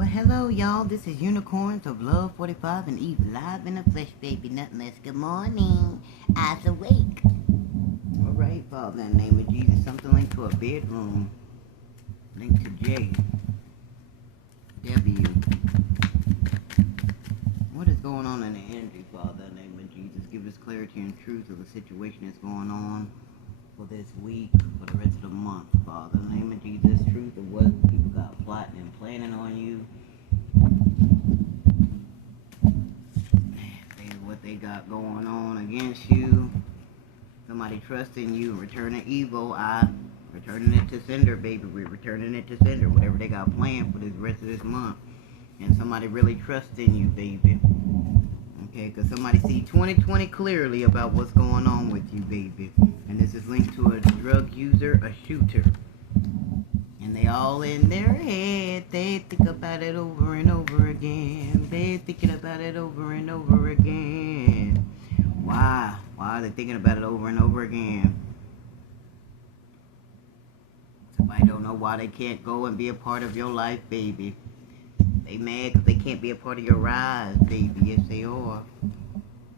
Well, hello, y'all. This is Unicorns of Love 45 and Eve live in the flesh, baby. Nothing less. Good morning. Eyes awake. All right, Father, in the name of Jesus. Something linked to a bedroom. Linked to J. W. What is going on in the energy, Father, in the name of Jesus? Give us clarity and truth of the situation that's going on for this week, for the rest of the month, Father. In the name of Jesus, truth of what people got plotting and planning on you. What they got going on against you. Somebody trusting you, returning evil. Returning it to sender, baby. We're returning it to sender. Whatever they got planned for this rest of this month. And somebody really trusting you, baby. Okay, because somebody see 2020 clearly about what's going on with you, baby. And this is linked to a drug user, a shooter. And they all in their head. They think about it over and over again. They thinking about it over and over again. Why? Why are they thinking about it over and over again? Somebody don't know why they can't go and be a part of your life, baby. They mad because they can't be a part of your rise, baby. Yes, they are.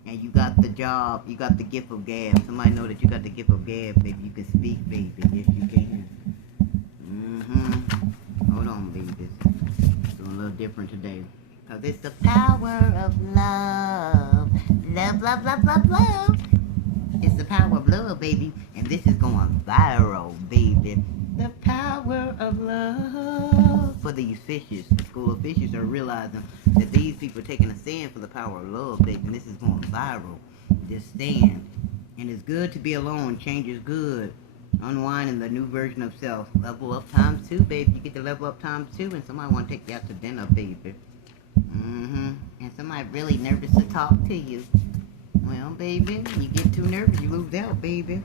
And you got the job. You got the gift of gab. Somebody know that you got the gift of gab, baby. You can speak, baby. Yes, you can. Hold on, baby. It's doing a little different today. Because it's the power of love. Love, love, love, love, love. It's the power of love, baby. And this is going viral, baby. The power of love. For these fishes, the school of fishes are realizing that these people are taking a stand for the power of love, baby. And this is going viral. Just stand. And it's good to be alone. Change is good. Unwinding the new version of self. Level up times 2, baby. You get to level up times 2 and somebody want to take you out to dinner, baby. And somebody really nervous to talk to you. Well, baby, you get too nervous, you lose out, baby.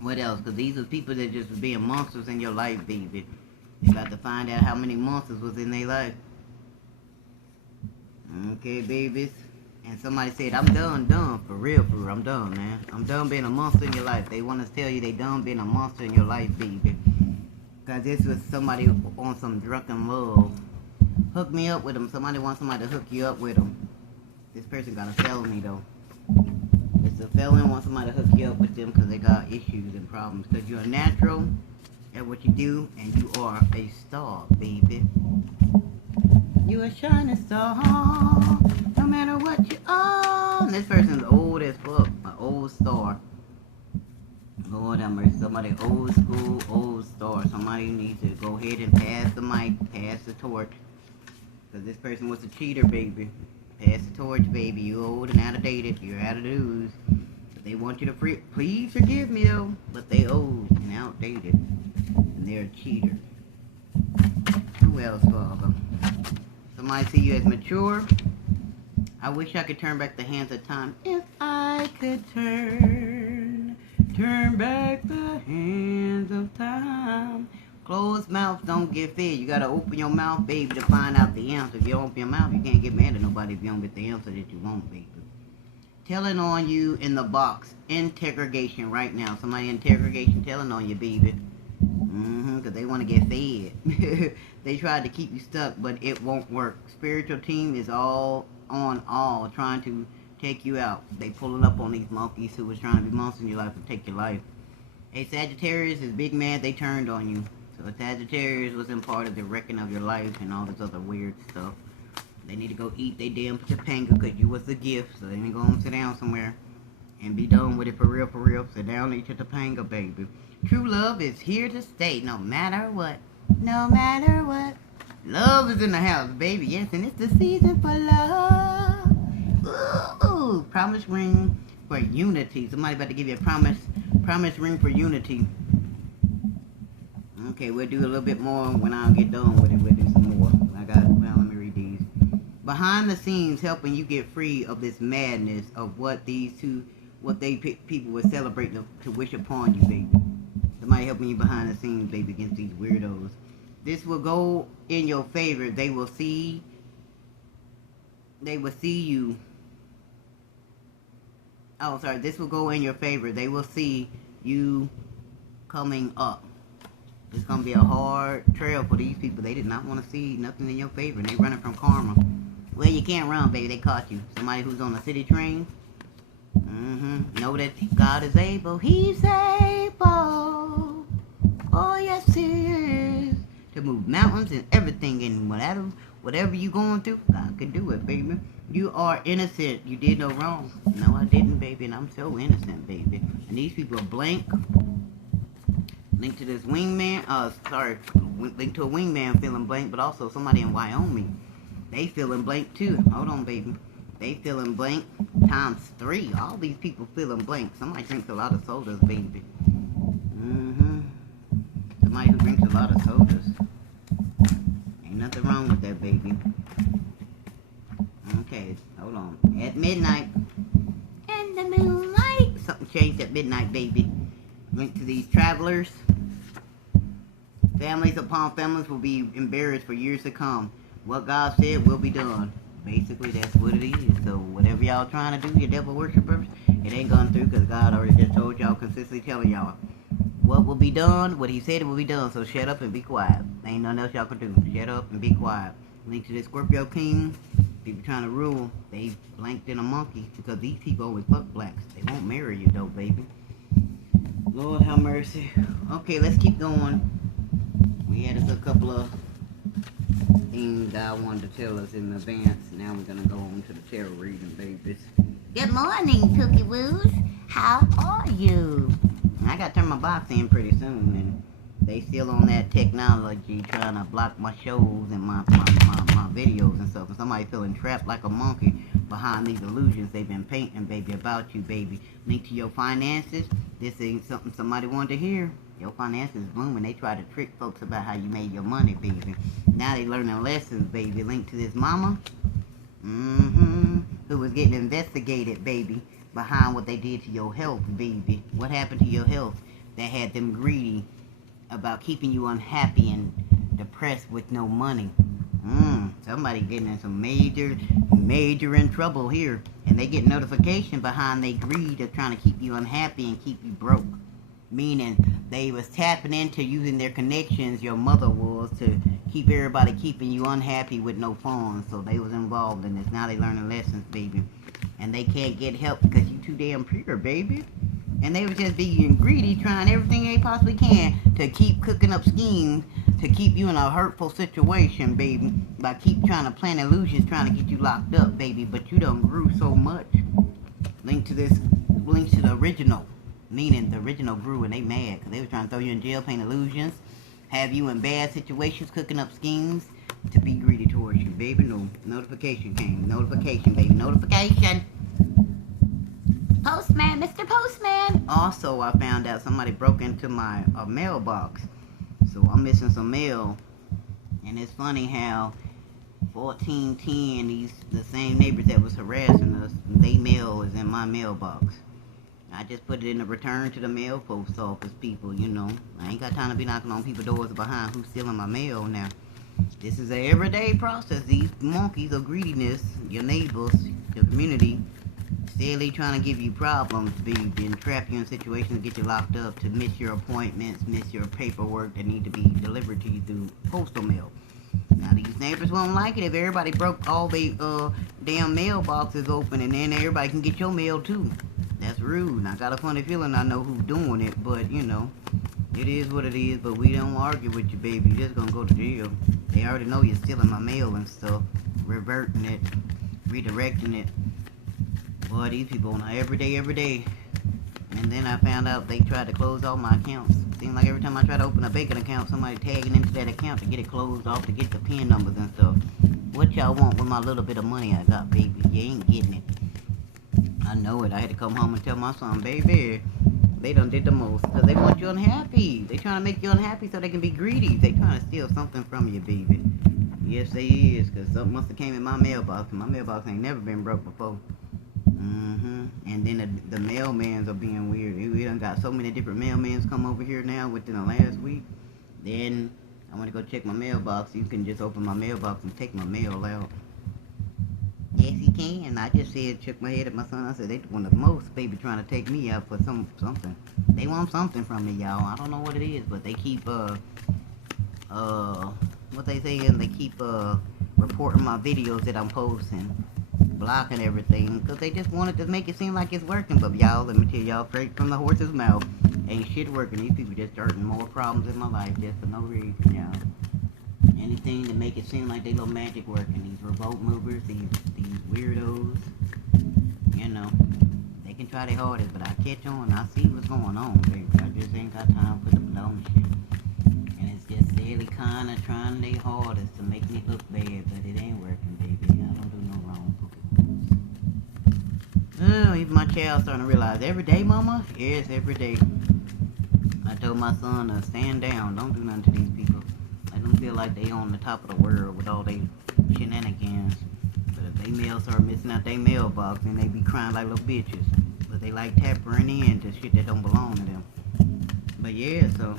What else? Because these are people that just was being monsters in your life, baby. You got to find out how many monsters was in their life. Okay, babies. And somebody said, I'm done. For real, I'm done, man. I'm done being a monster in your life. They want to tell you they done being a monster in your life, baby. Because this was somebody on some drunken love. Hook me up with them. Somebody wants somebody to hook you up with them. This person got a felony, though. It's a felon wants somebody to hook you up with them because they got issues and problems. Because you're a natural at what you do, and you are a star, baby. You a shining star, no matter what you are. This person's old as fuck, an old star. Lord have mercy, somebody old school, old star. Somebody needs to go ahead and pass the mic, pass the torch. Because this person was a cheater, baby. Pass the torch, baby. You old and outdated. You're out of the news. But they want you to please forgive me, though. But they old and outdated. And they're a cheater. Who else, Father? Somebody see you as mature. I wish I could turn back the hands of time. If I could turn back the hands of time. Closed mouths don't get fed. You gotta open your mouth, baby, to find out the answer. If you don't open your mouth, you can't get mad at nobody if you don't get the answer that you want, baby. Telling on you in the box. Interrogation right now. Somebody interrogation telling on you, baby. Because they want to get fed. They tried to keep you stuck, but it won't work. Spiritual team is all trying to take you out. They pulling up on these monkeys who was trying to be monsters in your life and take your life. Hey, Sagittarius is big mad they turned on you. So Sagittarius wasn't part of the wrecking of your life and all this other weird stuff. They need to go eat they damn Topanga because you was a gift. So they need to go and sit down somewhere and be done with it for real, for real. Sit down and eat your Topanga, baby. True love is here to stay no matter what. No matter what. Love is in the house, baby. Yes, and it's the season for love. Ooh, promise ring for unity. Somebody about to give you a promise ring for unity. Okay, we'll do a little bit more when I get done with it. We'll do some more. Well, let me read these. Behind the scenes, helping you get free of this madness of what people were celebrating to wish upon you, baby. Somebody helping you behind the scenes, baby, against these weirdos. This will go in your favor. They will see you. Oh, sorry. This will go in your favor. They will see you coming up. It's gonna be a hard trail for these people. They did not want to see nothing in your favor. They running from karma. Well, you can't run, baby. They caught you. Somebody who's on a city train. Know that God is able. He's able. Oh, yes, he is. To move mountains and everything. And whatever you going through, God can do it, baby. You are innocent. You did no wrong. No, I didn't, baby. And I'm so innocent, baby. And these people are blank. Link to this wingman. Link to a wingman feeling blank. But also somebody in Wyoming. They feeling blank, too. Hold on, baby. They feeling blank times 3. All these people feeling blank. Somebody drinks a lot of sodas, baby. Somebody who drinks a lot of sodas. Ain't nothing wrong with that, baby. Okay, hold on. At midnight. In the moonlight. Something changed at midnight, baby. Link to these travelers. Families upon families will be embarrassed for years to come. What God said will be done. Basically, that's what it is. So, whatever y'all trying to do, your devil worshipers, it ain't going through because God already just told y'all, consistently telling y'all what will be done, what he said it will be done. So, shut up and be quiet. Ain't nothing else y'all can do. Shut up and be quiet. Link to the Scorpio King. People trying to rule, they blanked in a monkey because these people always fuck blacks. They won't marry you, though, baby. Lord have mercy. Okay, let's keep going. We had a couple of things God wanted to tell us in advance. Now we're gonna go on to the tarot reading, babies. Good morning, Tookie Woos. How are you? I gotta turn my box in pretty soon, and they still on that technology trying to block my shows and my videos and stuff. And somebody feeling trapped like a monkey behind these illusions they've been painting, baby, about you, baby. Link to your finances. This ain't something somebody wanted to hear. Your finances booming. They try to trick folks about how you made your money, baby. Now they learning lessons, baby. Link to this mama. Who was getting investigated, baby, behind what they did to your health, baby. What happened to your health that had them greedy about keeping you unhappy and depressed with no money? Somebody getting in some major in trouble here. And they get notification behind they greed of trying to keep you unhappy and keep you broke. Meaning they was tapping into using their connections, your mother was, to keep everybody keeping you unhappy with no funds. So they was involved in this. Now they learning lessons, baby. And they can't get help because you too damn pure, baby. And they was just being greedy, trying everything they possibly can to keep cooking up schemes to keep you in a hurtful situation, baby. By keep trying to plant illusions, trying to get you locked up, baby. But you done grew so much. Link to the original. Meaning the original grew and they mad because they were trying to throw you in jail, playing illusions, have you in bad situations, cooking up schemes to be greedy towards you, baby. No, notification came. Notification, baby. Notification. Postman, Mr. Postman. Also, I found out somebody broke into my mailbox. So I'm missing some mail. And it's funny how 1410, the same neighbors that was harassing us, they mail is in my mailbox. I just put it in the return to the mail post office, people, you know. I ain't got time to be knocking on people's doors behind who's stealing my mail now. This is an everyday process. These monkeys of greediness, your neighbors, your community, steadily trying to give you problems, and trap you in situations to get you locked up, to miss your appointments, miss your paperwork that need to be delivered to you through postal mail. Now, these neighbors won't like it if everybody broke all they damn mailboxes open, and then everybody can get your mail, too. That's rude. I got a funny feeling I know who's doing it, but, you know, it is what it is, but we don't argue with you, baby. You're just gonna go to jail. They already know you're stealing my mail and stuff, reverting it, redirecting it. Boy, these people on every day. And then I found out they tried to close all my accounts. Seems like every time I try to open a banking account, somebody tagging into that account to get it closed off, to get the PIN numbers and stuff. What y'all want with my little bit of money I got, baby? You ain't getting it. I know it. I had to come home and tell my son, baby, they done did the most. Because they want you unhappy. They trying to make you unhappy so they can be greedy. They trying to steal something from you, baby. Yes, they is. Because something must have came in my mailbox. And my mailbox ain't never been broke before. And then the mailmans are being weird. We done got so many different mailmans come over here now within the last week. Then I want to go check my mailbox. You can just open my mailbox and take my mail out. Yes, he can. I just said, shook my head at my son. I said, they want the most, baby, trying to take me out for something. They want something from me, y'all. I don't know what it is, but they keep, what they saying? They keep, reporting my videos that I'm posting, blocking everything, because they just wanted to make it seem like it's working. But y'all, let me tell y'all straight from the horse's mouth, ain't shit working. These people just starting more problems in my life just for no reason, y'all. Anything to make it seem like they little magic working. These revolt movers, these weirdos, you know, they can try their hardest, but I catch on. I see what's going on, baby. I just ain't got time for them dumb shit. And it's just daily kind of trying their hardest to make me look bad, but it ain't working, baby. I don't do no wrong. Oh, even my child's starting to realize every day, mama. Yes, every day. I told my son to stand down. Don't do nothing to these people. Let them feel like they on the top of the world with all they shenanigans. But if they mail start missing out their mailbox, then they be crying like little bitches. But they like tappering into shit that don't belong to them. But yeah, so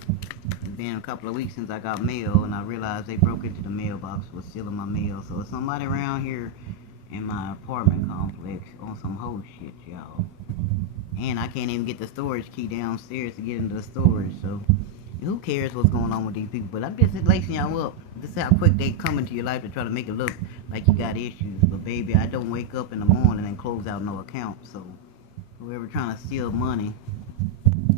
it's been a couple of weeks since I got mail, and I realized they broke into the mailbox, was stealing my mail. So it's somebody around here in my apartment complex on some whole shit, y'all. And I can't even get the storage key downstairs to get into the storage, so who cares what's going on with these people? But I'm just lacing y'all up. This is how quick they come into your life to try to make it look like you got issues. But baby, I don't wake up in the morning and close out no account. So whoever trying to steal money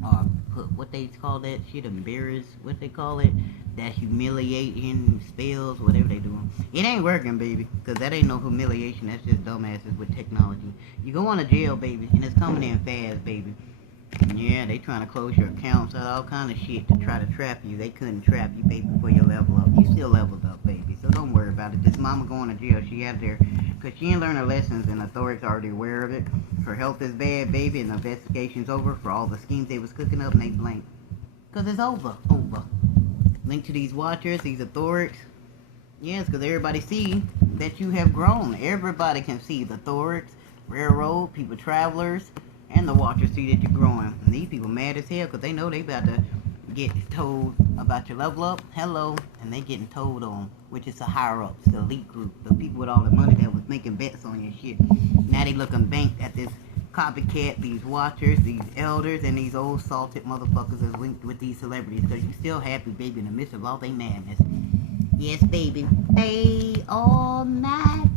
or put what they call that shit, embarrass, what they call it, that humiliating spells, whatever they doing, it ain't working, baby. Cause that ain't no humiliation. That's just dumbasses with technology. You go on to jail, baby, and it's coming in fast, baby. Yeah, they trying to close your accounts, all kind of shit to try to trap you. They couldn't trap you, baby, before you level up. You still leveled up, baby, so don't worry about it. This mama going to jail, she out there, because she ain't learned her lessons, and authorities already aware of it. Her health is bad, baby, and the investigation's over for all the schemes they was cooking up, and they blank. Because it's over. Link to these watchers, these authorities. Yes, because everybody see that you have grown. Everybody can see the authorities, railroad, people, travelers, and the watchers see that you're growing. And these people mad as hell because they know they about to get told about your level up. Hello. And they getting told on, which is the higher ups, the elite group, the people with all the money that was making bets on your shit. Now they looking banked at this copycat, these watchers, these elders, and these old salted motherfuckers that's linked with these celebrities. Because you still happy, baby, in the midst of all they madness. Yes, baby. They all mad.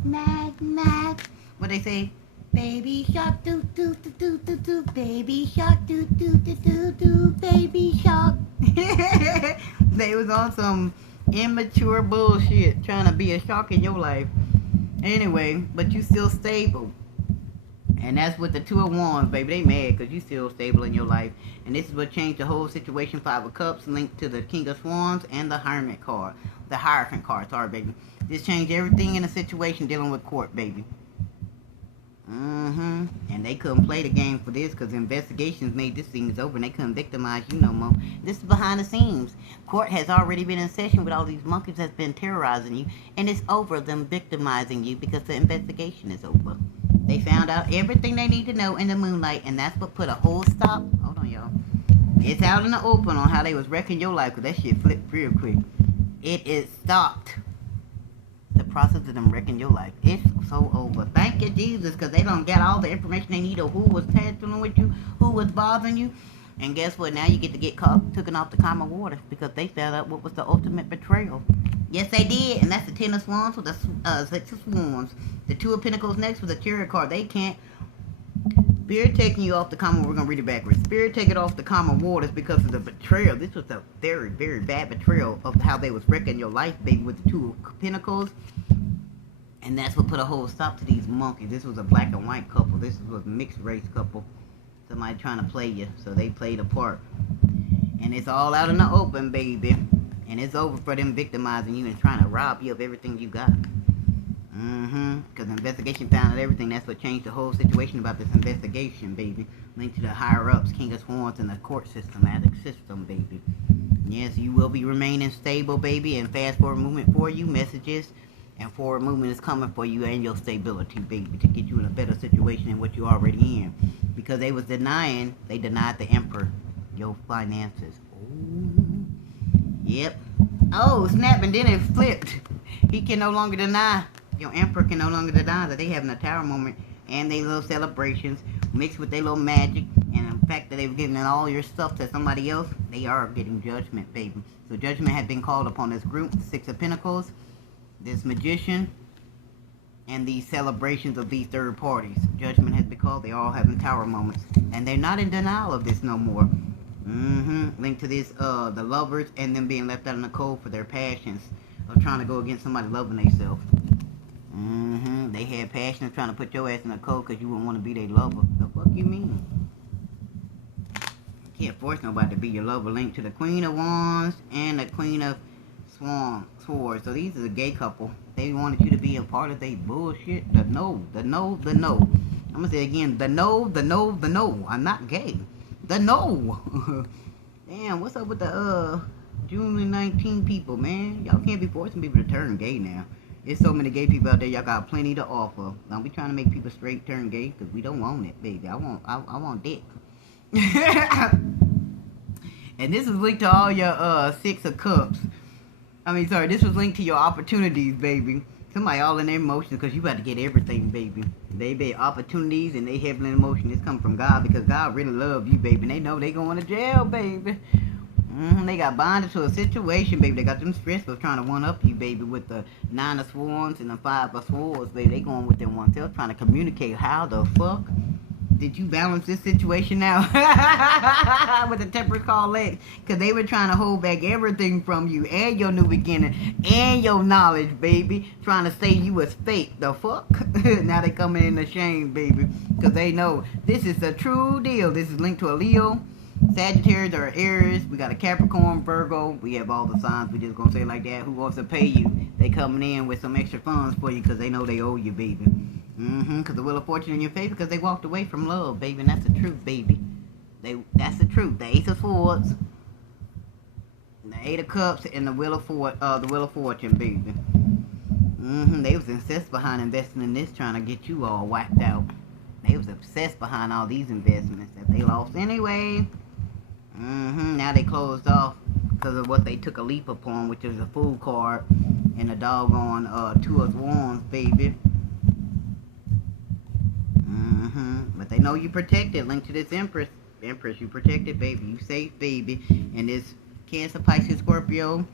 What they say? Baby shark, do do do do do do. Baby shark, do do do do do. Baby shark. They was on some immature bullshit, trying to be a shark in your life. Anyway, but you still stable. And that's what the Two of Wands, baby. They mad because you still stable in your life. And this is what changed the whole situation. Five of Cups linked to the King of Swands and the Hermit card. The Hierophant card, sorry, baby. This changed everything in the situation dealing with court, baby. And they couldn't play the game for this because investigations made this thing is over and they couldn't victimize you no more. This is behind the scenes. Court has already been in session with all these monkeys that's been terrorizing you, and it's over them victimizing you because the investigation is over. They found out everything they need to know in the moonlight, and that's what put a whole stop. Hold on, y'all. It's out in the open on how they was wrecking your life because that shit flipped real quick. It is stopped. The process of them wrecking your life. It's so over. Thank you, Jesus, because they don't get all the information they need of who was tattling with you, who was bothering you. And guess what? Now you get to get taken off the common water because they found out what was the ultimate betrayal. Yes, they did. And that's the Ten of Swans with the Six of Swans. The Two of Pentacles next with the Chariot card. They can't. Spirit taking you off the common, we're going to read it backwards. Spirit taking off the common waters because of the betrayal. This was a very, very bad betrayal of how they was wrecking your life, baby, with the Two of Pentacles. And that's what put a whole stop to these monkeys. This was a black and white couple. This was a mixed race couple. Somebody trying to play you, so they played a part. And it's all out in the open, baby. And it's over for them victimizing you and trying to rob you of everything you got. Because the investigation found out everything. That's what changed the whole situation about this investigation, baby. Linked to the higher-ups, King of Swands, and the court systematic system, baby. Yes, you will be remaining stable, baby, and fast-forward movement for you, messages, and forward movement is coming for you and your stability, baby, to get you in a better situation than what you're already in. Because they denied the Emperor your finances. Ooh. Yep. Oh, snap, and then it flipped. He can no longer deny Your emperor can no longer deny that they having a tower moment and they little celebrations mixed with their little magic and the fact that they've given all your stuff to somebody else, they are getting judgment, baby. So judgment has been called upon this group, the Six of Pentacles, this magician, and these celebrations of these third parties. Judgment has been called. They all having tower moments. And they're not in denial of this no more. Linked to this, the lovers and them being left out in the cold for their passions of trying to go against somebody loving themselves. They had passions trying to put your ass in the cold because you wouldn't want to be their lover. The fuck you mean? You can't force nobody to be your lover. Linked to the Queen of Wands and the Queen of Swords. So these are the gay couple. They wanted you to be a part of their bullshit. The no. I'm gonna say it again. The no. I'm not gay. The no. Damn, what's up with the June 19 people, man? Y'all can't be forcing people to turn gay now. There's so many gay people out there. Y'all got plenty to offer. Don't be trying to make people straight turn gay because we don't want it, baby. I want dick. And this is linked to all your Six of Cups. This was linked to your opportunities, baby. Somebody all in their emotions because you about to get everything, baby. They be opportunities and they heavily in emotion. This come from God because God really love you, baby. And they know they going to jail, baby. They got bonded to a situation, baby. They got them stressed of trying to one-up you, baby, with the 9 of Swords and the 5 of Swords, baby. They going with them oneself, trying to communicate how the fuck did you balance this situation now with the Temperance card legs? Because they were trying to hold back everything from you and your new beginning and your knowledge, baby. Trying to say you was fake. The fuck? Now they coming in the shame, baby. Because they know this is a true deal. This is linked to a Leo, Sagittarius, or Aries. We got a Capricorn, Virgo. We have all the signs. We just gonna say it like that. Who wants to pay you? They coming in with some extra funds for you because they know they owe you, baby. Because the Wheel of Fortune in your favor because they walked away from love, baby. And that's the truth, baby. That's the truth. The Ace of Swords, the Eight of Cups, and the Wheel of Fortune, baby. They was obsessed behind investing in this, trying to get you all wiped out. They was obsessed behind all these investments that they lost anyway. Now they closed off because of what they took a leap upon, which is a Fool card and a doggone 2 of Wands, baby. But they know you protected. Linked to this Empress. Empress, you protected, baby. You safe, baby. And this Cancer, Pisces, Scorpio,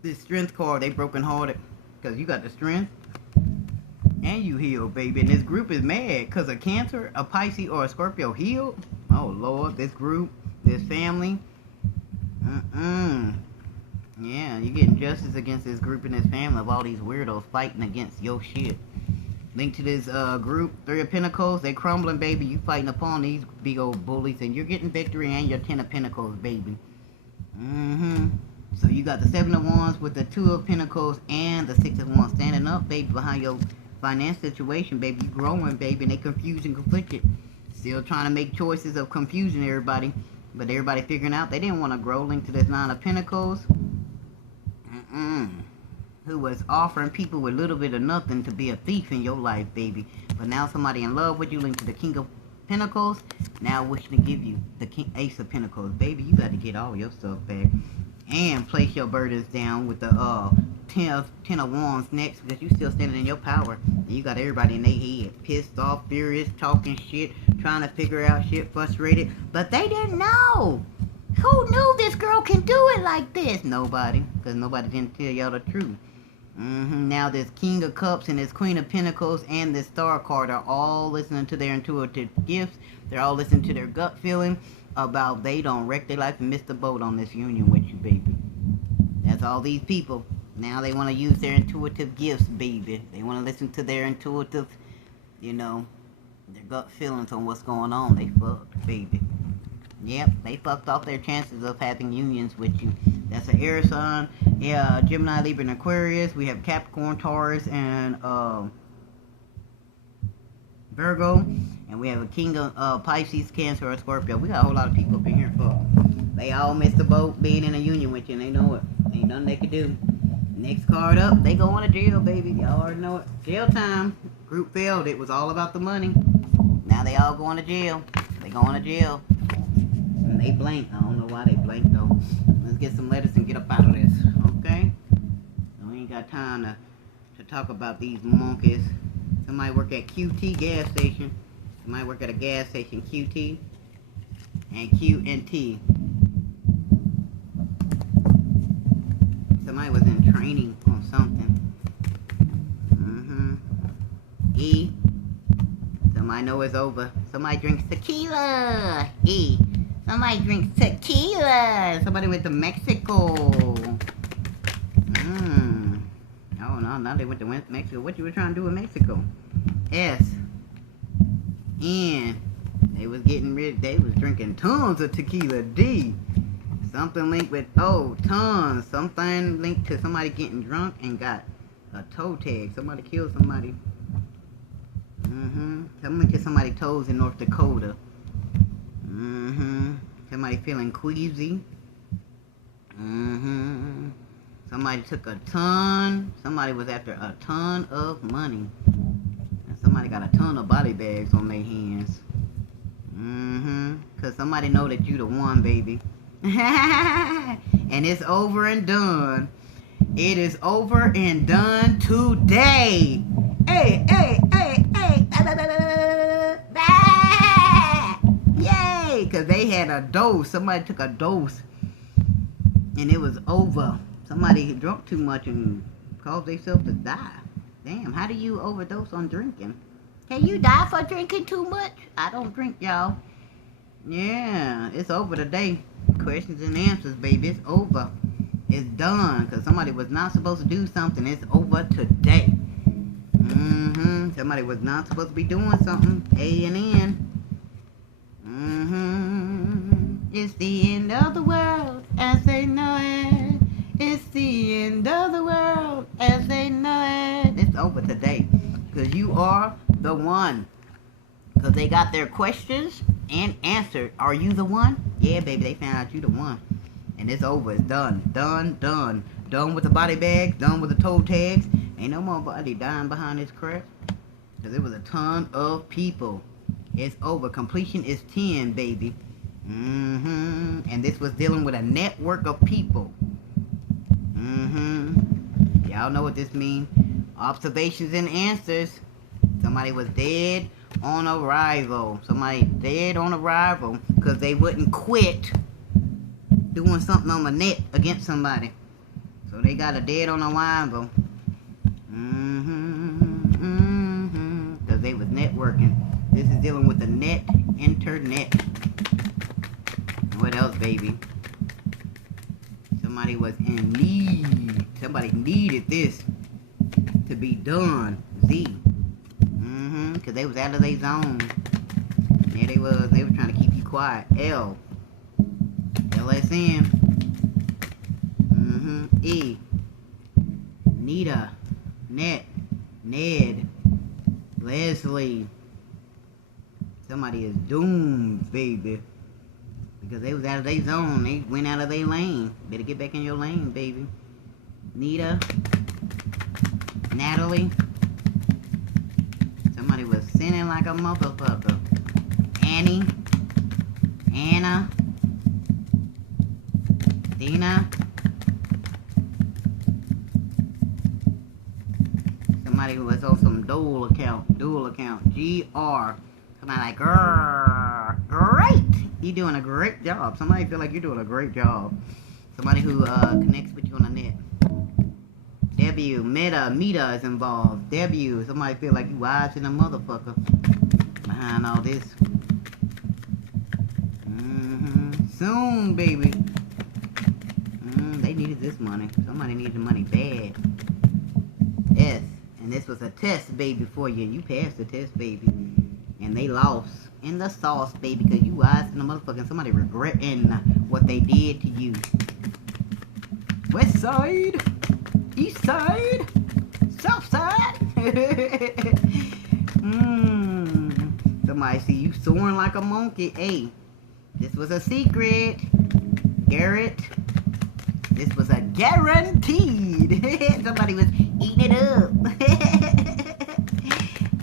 this Strength card, they broken hearted because you got the strength and you healed, baby. And this group is mad because a Cancer, a Pisces, or a Scorpio healed. Oh Lord, this group, this family. Yeah, you getting justice against this group and this family of all these weirdos fighting against your shit. Linked to this group, 3 of Pentacles, they crumbling, baby. You fighting upon these big old bullies, and you're getting victory and your 10 of Pentacles, baby. So you got the 7 of Wands with the 2 of Pentacles and the 6 of Wands standing up, baby, behind your finance situation, baby. You growing, baby, and they confused and conflicted. Still trying to make choices of confusing everybody, but everybody figuring out they didn't want to grow. Linked to this 9 of Pentacles. Who was offering people with a little bit of nothing to be a thief in your life, baby. But now somebody in love with you, linked to the King of Pentacles, now wishing to give you the Ace of Pentacles. Baby, you got to get all your stuff back. And place your burdens down with the 10 of Wands next, because you still standing in your power. And you got everybody in their head. Pissed off, furious, talking shit, trying to figure out shit, frustrated. But they didn't know. Who knew this girl can do it like this? Nobody. Because nobody didn't tell y'all the truth. Now this King of Cups and this Queen of Pentacles and this Star card are all listening to their intuitive gifts. They're all listening to their gut feeling about they don't wreck their life and miss the boat on this union with you, baby. That's all these people. Now they want to use their intuitive gifts, baby. They want to listen to their intuitive, their gut feelings on what's going on. They fucked, baby. Yep, they fucked off their chances of having unions with you. That's an Aries sign. Yeah, Gemini, Libra, and Aquarius. We have Capricorn, Taurus, and Virgo. And we have a King of Pisces, Cancer, or Scorpio. We got a whole lot of people up in here, folks. They all missed the boat being in a union with you, and they know it. Ain't nothing they can do. Next card up, they going to jail, baby. Y'all already know it. Jail time. Group failed. It was all about the money. Now they all going to jail. They going to jail. And they blank. I don't know why they blank, though. Let's get some letters and get up out of this, okay? We ain't got time to talk about these monkeys. Somebody work at QT gas station. Somebody work at a gas station, QT and Q&T. Somebody was in training on something. E. Somebody know it's over. Somebody drinks tequila. E. Somebody drinks tequila. Somebody went to Mexico. Oh no, now they went to Mexico. What you were trying to do in Mexico? S. N. They was getting rid. They was drinking tons of tequila. D. Something linked with tons. Something linked to somebody getting drunk and got a toe tag. Somebody killed somebody. Something to somebody toes in North Dakota. Somebody feeling queasy. Somebody took a ton. Somebody was after a ton of money. And somebody got a ton of body bags on their hands. Cause somebody know that you the one, baby. And it's over and done. It is over and done today. Hey, hey, hey, hey. Yay! Cause they had a dose. Somebody took a dose. And it was over. Somebody drunk too much and caused themselves to die. Damn, how do you overdose on drinking? Can you die for drinking too much? I don't drink, y'all. Yeah, it's over today. Questions and answers, baby. It's over. It's done. Because somebody was not supposed to do something. It's over today. Somebody was not supposed to be doing something. A and N. It's the end of the world as they know it. It's the end of the world as they know it. It's over today. Because you are the one. Because they got their questions and answered. Are you the one? Yeah, baby, they found out you the one. And it's over. It's done. Done. Done. Done with the body bags. Done with the toe tags. Ain't no more body dying behind this crap. Because it was a ton of people. It's over. Completion is 10, baby. And this was dealing with a network of people. Y'all know what this means. Observations and answers. Somebody was dead on arrival. Somebody dead on arrival because they wouldn't quit doing something on the net against somebody. So they got a dead on arrival. Because they was networking. This is dealing with the internet. What else, baby? Somebody was in need. Somebody needed this to be done. Z. Because they was out of their zone. Yeah, they was. They were trying to keep you quiet. L. LSN. E. Nita. Net. Ned. Leslie. Somebody is doomed, baby. Because they was out of their zone. They went out of their lane. Better get back in your lane, baby. Nita. Natalie. Somebody was sinning like a motherfucker. Annie. Anna. Dina. Somebody who was on some dual account. GR. Somebody like, grrr, great. You doing a great job. Somebody feel like you're doing a great job. Somebody who connects with you on the net. W, Meta is involved. W, somebody feel like you wise in a motherfucker behind all this. Soon, baby. They needed this money. Somebody needed the money bad. S, and this was a test, baby, for you. You passed the test, baby. And they lost in the sauce, baby, because you wise in the motherfucker. And somebody regretting what they did to you. West side. East side, south side. Somebody see you soaring like a monkey. Hey, this was a secret. Garrett, this was a guaranteed. Somebody was eating it up.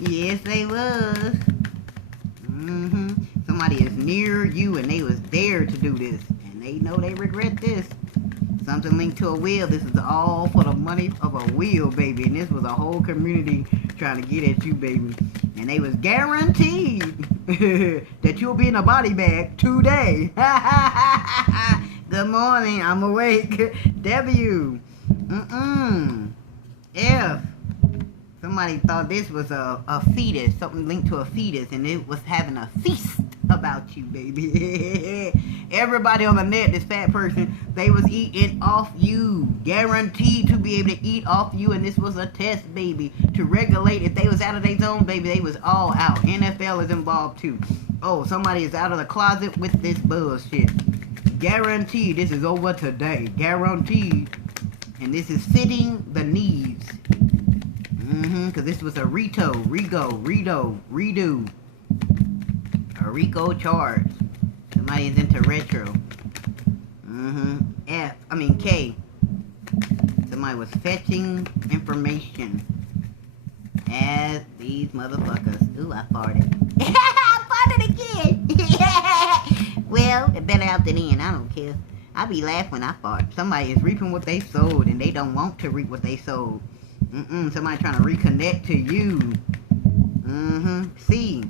Yes, they was. Somebody is near you and they was there to do this. And they know they regret this. Something linked to a wheel. This is all for the money of a wheel, baby. And this was a whole community trying to get at you, baby. And they was guaranteed that you'll be in a body bag today. Good morning. I'm awake. W. F. Somebody thought this was a fetus. Something linked to a fetus. And it was having a feast about you, baby. Everybody on the net, this fat person, they was eating off you. Guaranteed to be able to eat off you. And this was a test, baby, to regulate. If they was out of their zone, baby, they was all out. NFL is involved too. Oh, somebody is out of the closet with this bullshit. Guaranteed this is over today. Guaranteed. And this is fitting the needs. Because this was a redo. A RICO charge. Somebody is into retro. K. Somebody was fetching information. As these motherfuckers. Ooh, I farted. I farted again. Well, it better out than in. I don't care. I be laughing when I fart. Somebody is reaping what they sowed, and they don't want to reap what they sowed. Somebody trying to reconnect to you. C.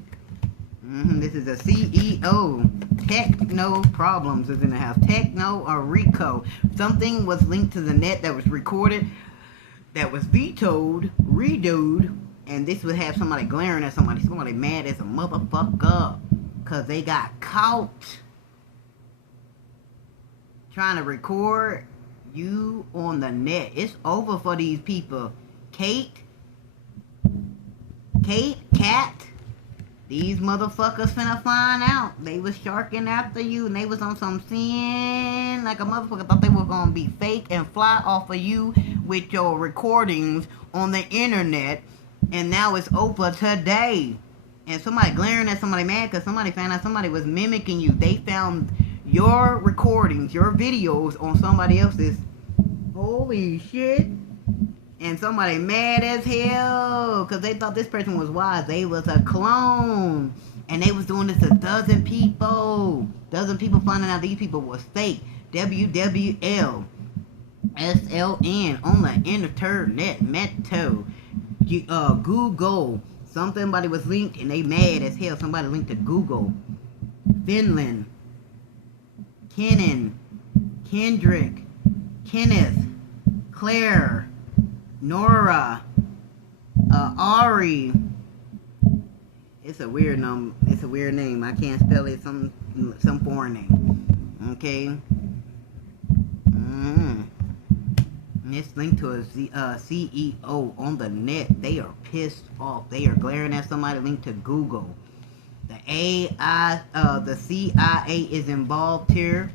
This is a CEO. Techno Problems is in the house. Techno or RICO. Something was linked to the net that was recorded, that was vetoed, redoed, and this would have somebody glaring at somebody. Somebody mad as a motherfucker. Because they got caught trying to record you on the net. It's over for these people. Cat, these motherfuckers finna find out. They was sharking after you, and they was on some sin like a motherfucker. Thought they were gonna be fake and fly off of you with your recordings on the internet, and now it's over today. And somebody glaring at somebody mad because somebody found out somebody was mimicking you. They found your recordings, your videos on somebody else's. Holy shit. And somebody mad as hell because they thought this person was wise. They was a clone. And they was doing this to dozen people. Dozen people finding out these people was fake. WWL. SLN on the internet. Meto. Google. Somebody was linked and they mad as hell. Somebody linked to Google. Finland. Kenan. Kendrick. Kenneth. Claire. Nora, Ari. It's a weird It's a weird name. I can't spell it. Some foreign name. Okay. And it's linked to a CEO on the net. They are pissed off. They are glaring at somebody linked to Google. The CIA is involved here.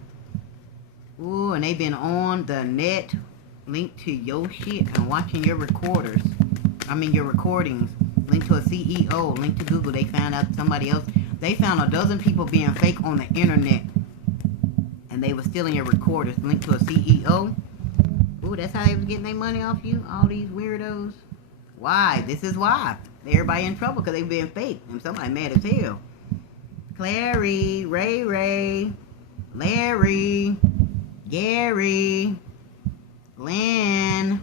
Ooh, and they've been on the net. Linked to your shit and watching your recordings. Linked to a CEO, linked to Google. They found out somebody else. They found a dozen people being fake on the internet. And they were stealing your recorders. Linked to a CEO. Ooh, that's how they was getting their money off you? All these weirdos. Why? This is why. Everybody in trouble because they being fake. And somebody mad as hell. Clary, Ray, Larry, Gary, Glenn.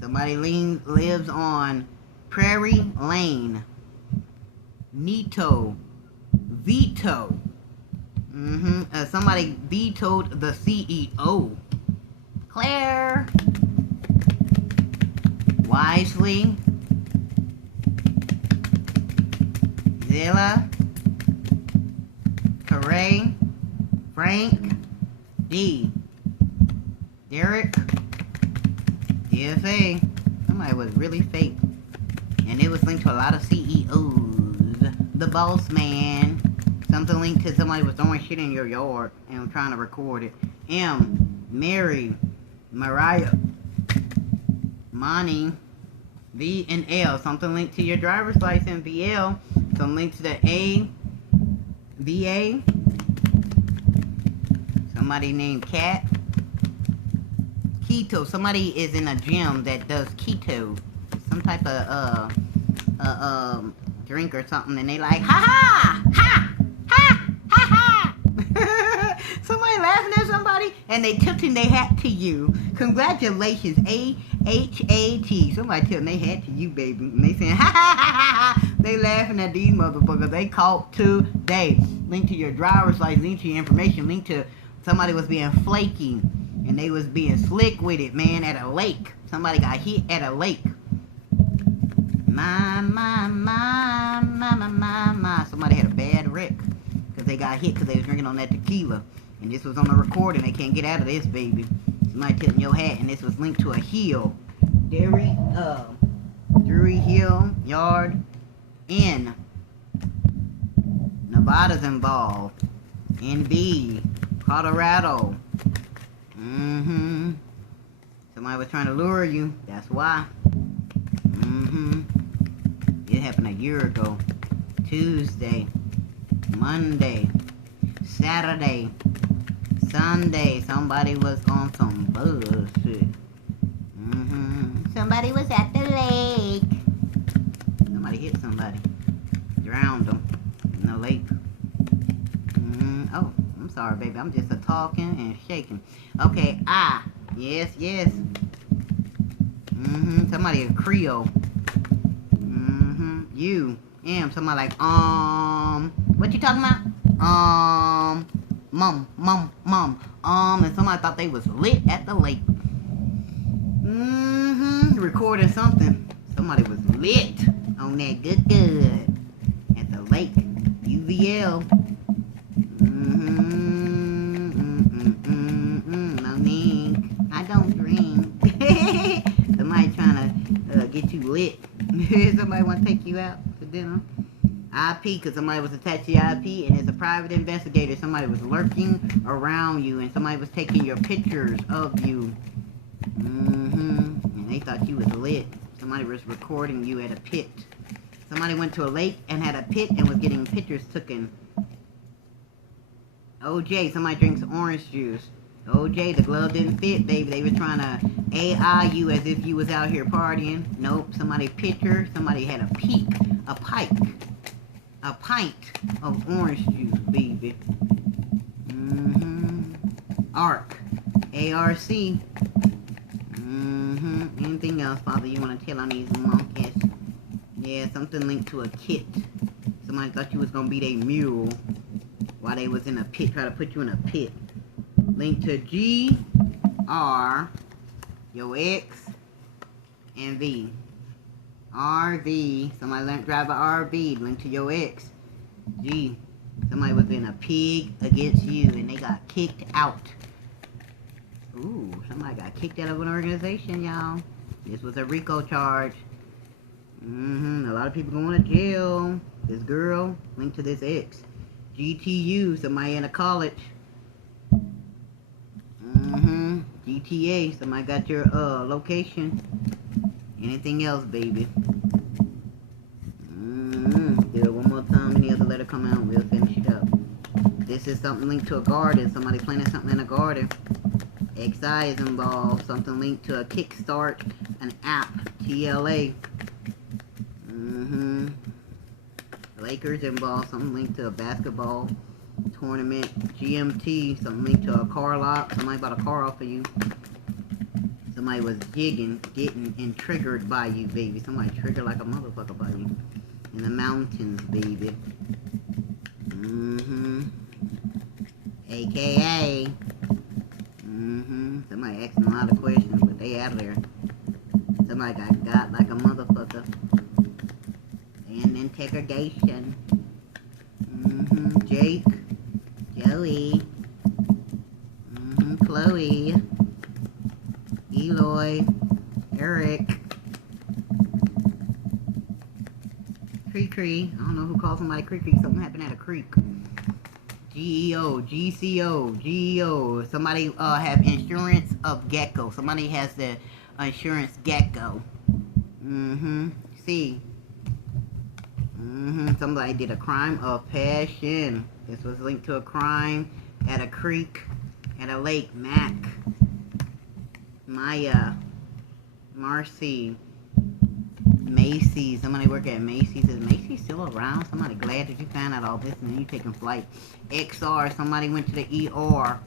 Somebody lives on Prairie Lane. Veto. Somebody vetoed the CEO. Claire. Wisely. Zilla. Corey. Frank. D. Derek. DFA. Somebody was really fake. And it was linked to a lot of CEOs. The boss man. Something linked to somebody was throwing shit in your yard and trying to record it. M. Mary. Mariah. Monty. V and L. Something linked to your driver's license. VL. Some linked to the A. VA. Somebody named Cat. Keto. Somebody is in a gym that does keto. Some type of drink or something, and they like ha ha ha ha ha ha. Somebody laughing at somebody and they tilting their hat to you. Congratulations, AHAT. Somebody tilting their hat to you, baby. And they saying, ha ha ha ha ha. They laughing at these motherfuckers. They caught today. Link to your driver's license, link to your information, link to somebody was being flaky. And they was being slick with it, man, at a lake. Somebody got hit at a lake. My. Somebody had a bad wreck. Because they got hit because they was drinking on that tequila. And this was on the recording. They can't get out of this, baby. Somebody tilting your hat. And this was linked to a hill. Drury Hill Yard in Nevada's involved. NB. Colorado. Somebody was trying to lure you. That's why. It happened a year ago. Tuesday. Monday. Saturday. Sunday. Somebody was on some bullshit. Somebody was at the lake. Somebody hit somebody. Drowned them in the lake. Oh, I'm sorry, baby. I'm just talking and shaking. Okay, Yes. Somebody a Creole. You. Somebody like, what you talking about? Mom. And somebody thought they was lit at the lake. Recording something. Somebody was lit on that good at the lake. UVL. Monique, I don't drink. Somebody trying to get you lit. Somebody want to take you out to dinner. IP, because somebody was attached to your IP, and it's a private investigator. Somebody was lurking around you, and somebody was taking your pictures of you. And they thought you was lit. Somebody was recording you at a pit. Somebody went to a lake and had a pit and was getting pictures taken. OJ, somebody drinks orange juice. OJ, the glove didn't fit, baby. They were trying to AI you as if you was out here partying. Nope, somebody picture. Somebody had a pint of orange juice, baby. ARC. ARC. Anything else, Father, you want to tell on these monkeys? Yeah, something linked to a kit. Somebody thought you was going to be their mule while they was in a pit, try to put you in a pit. Link to GR, your X, and V. RV, somebody learned to drive an RV, link to your X. G, somebody was in a pig against you and they got kicked out. Ooh, somebody got kicked out of an organization, y'all. This was a RICO charge. A lot of people going to jail. This girl, linked to this X. GTU, somebody in a college. GTA, somebody got your location. Anything else, baby? Do it one more time. Any other letter come out, we'll finish it up. This is something linked to a garden. Somebody planted something in a garden. XI is involved. Something linked to a Kickstart, an app, TLA. Lakers involved. Something linked to a basketball tournament. GMT, something linked to a car lot. Somebody bought a car off of you. Somebody was getting and triggered by you, baby. Somebody triggered like a motherfucker by you. In the mountains, baby. AKA. Somebody asking a lot of questions, but they out there. Somebody got like a motherfucker. And integration. Jake. Joey. Chloe. Eloy. Eric. Cree. I don't know who called somebody Cree. Something happened at a creek. GEO. GCO. GEO. Somebody have insurance of Gecko. Somebody has the insurance Gecko. C. Somebody did a crime of passion. This was linked to a crime at a creek, at a lake. Mac. Maya. Marcy. Macy's. Somebody work at Macy's. Is Macy's still around? Somebody glad that you found out all this and then you taking flight. XR. Somebody went to the ER.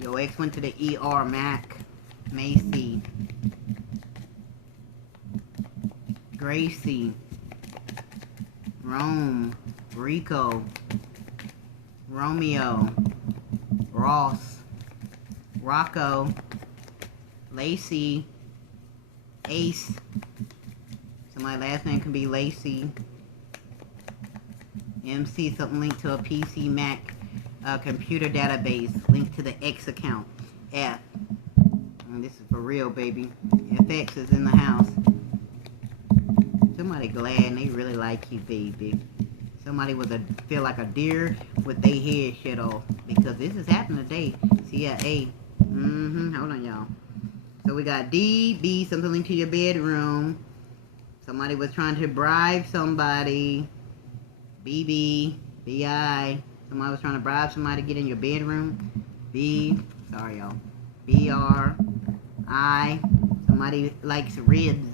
Your ex went to the ER, Mac. Macy. Gracie. Rome. Rico. Romeo. Ross. Rocco. Lacey. Ace. Somebody's last name can be Lacey. MC, something linked to a PC Mac computer database. Linked to the X account. F. And this is for real, baby. FX is in the house. Somebody glad and they really like you, baby. Somebody feel like a deer with their head shit off. Because this is happening today. CIA. Hold on, y'all. So we got D, B, something linked to your bedroom. Somebody was trying to bribe somebody. BB, BI. Somebody was trying to bribe somebody to get in your bedroom. B, sorry y'all. BR, I. Somebody likes ribs.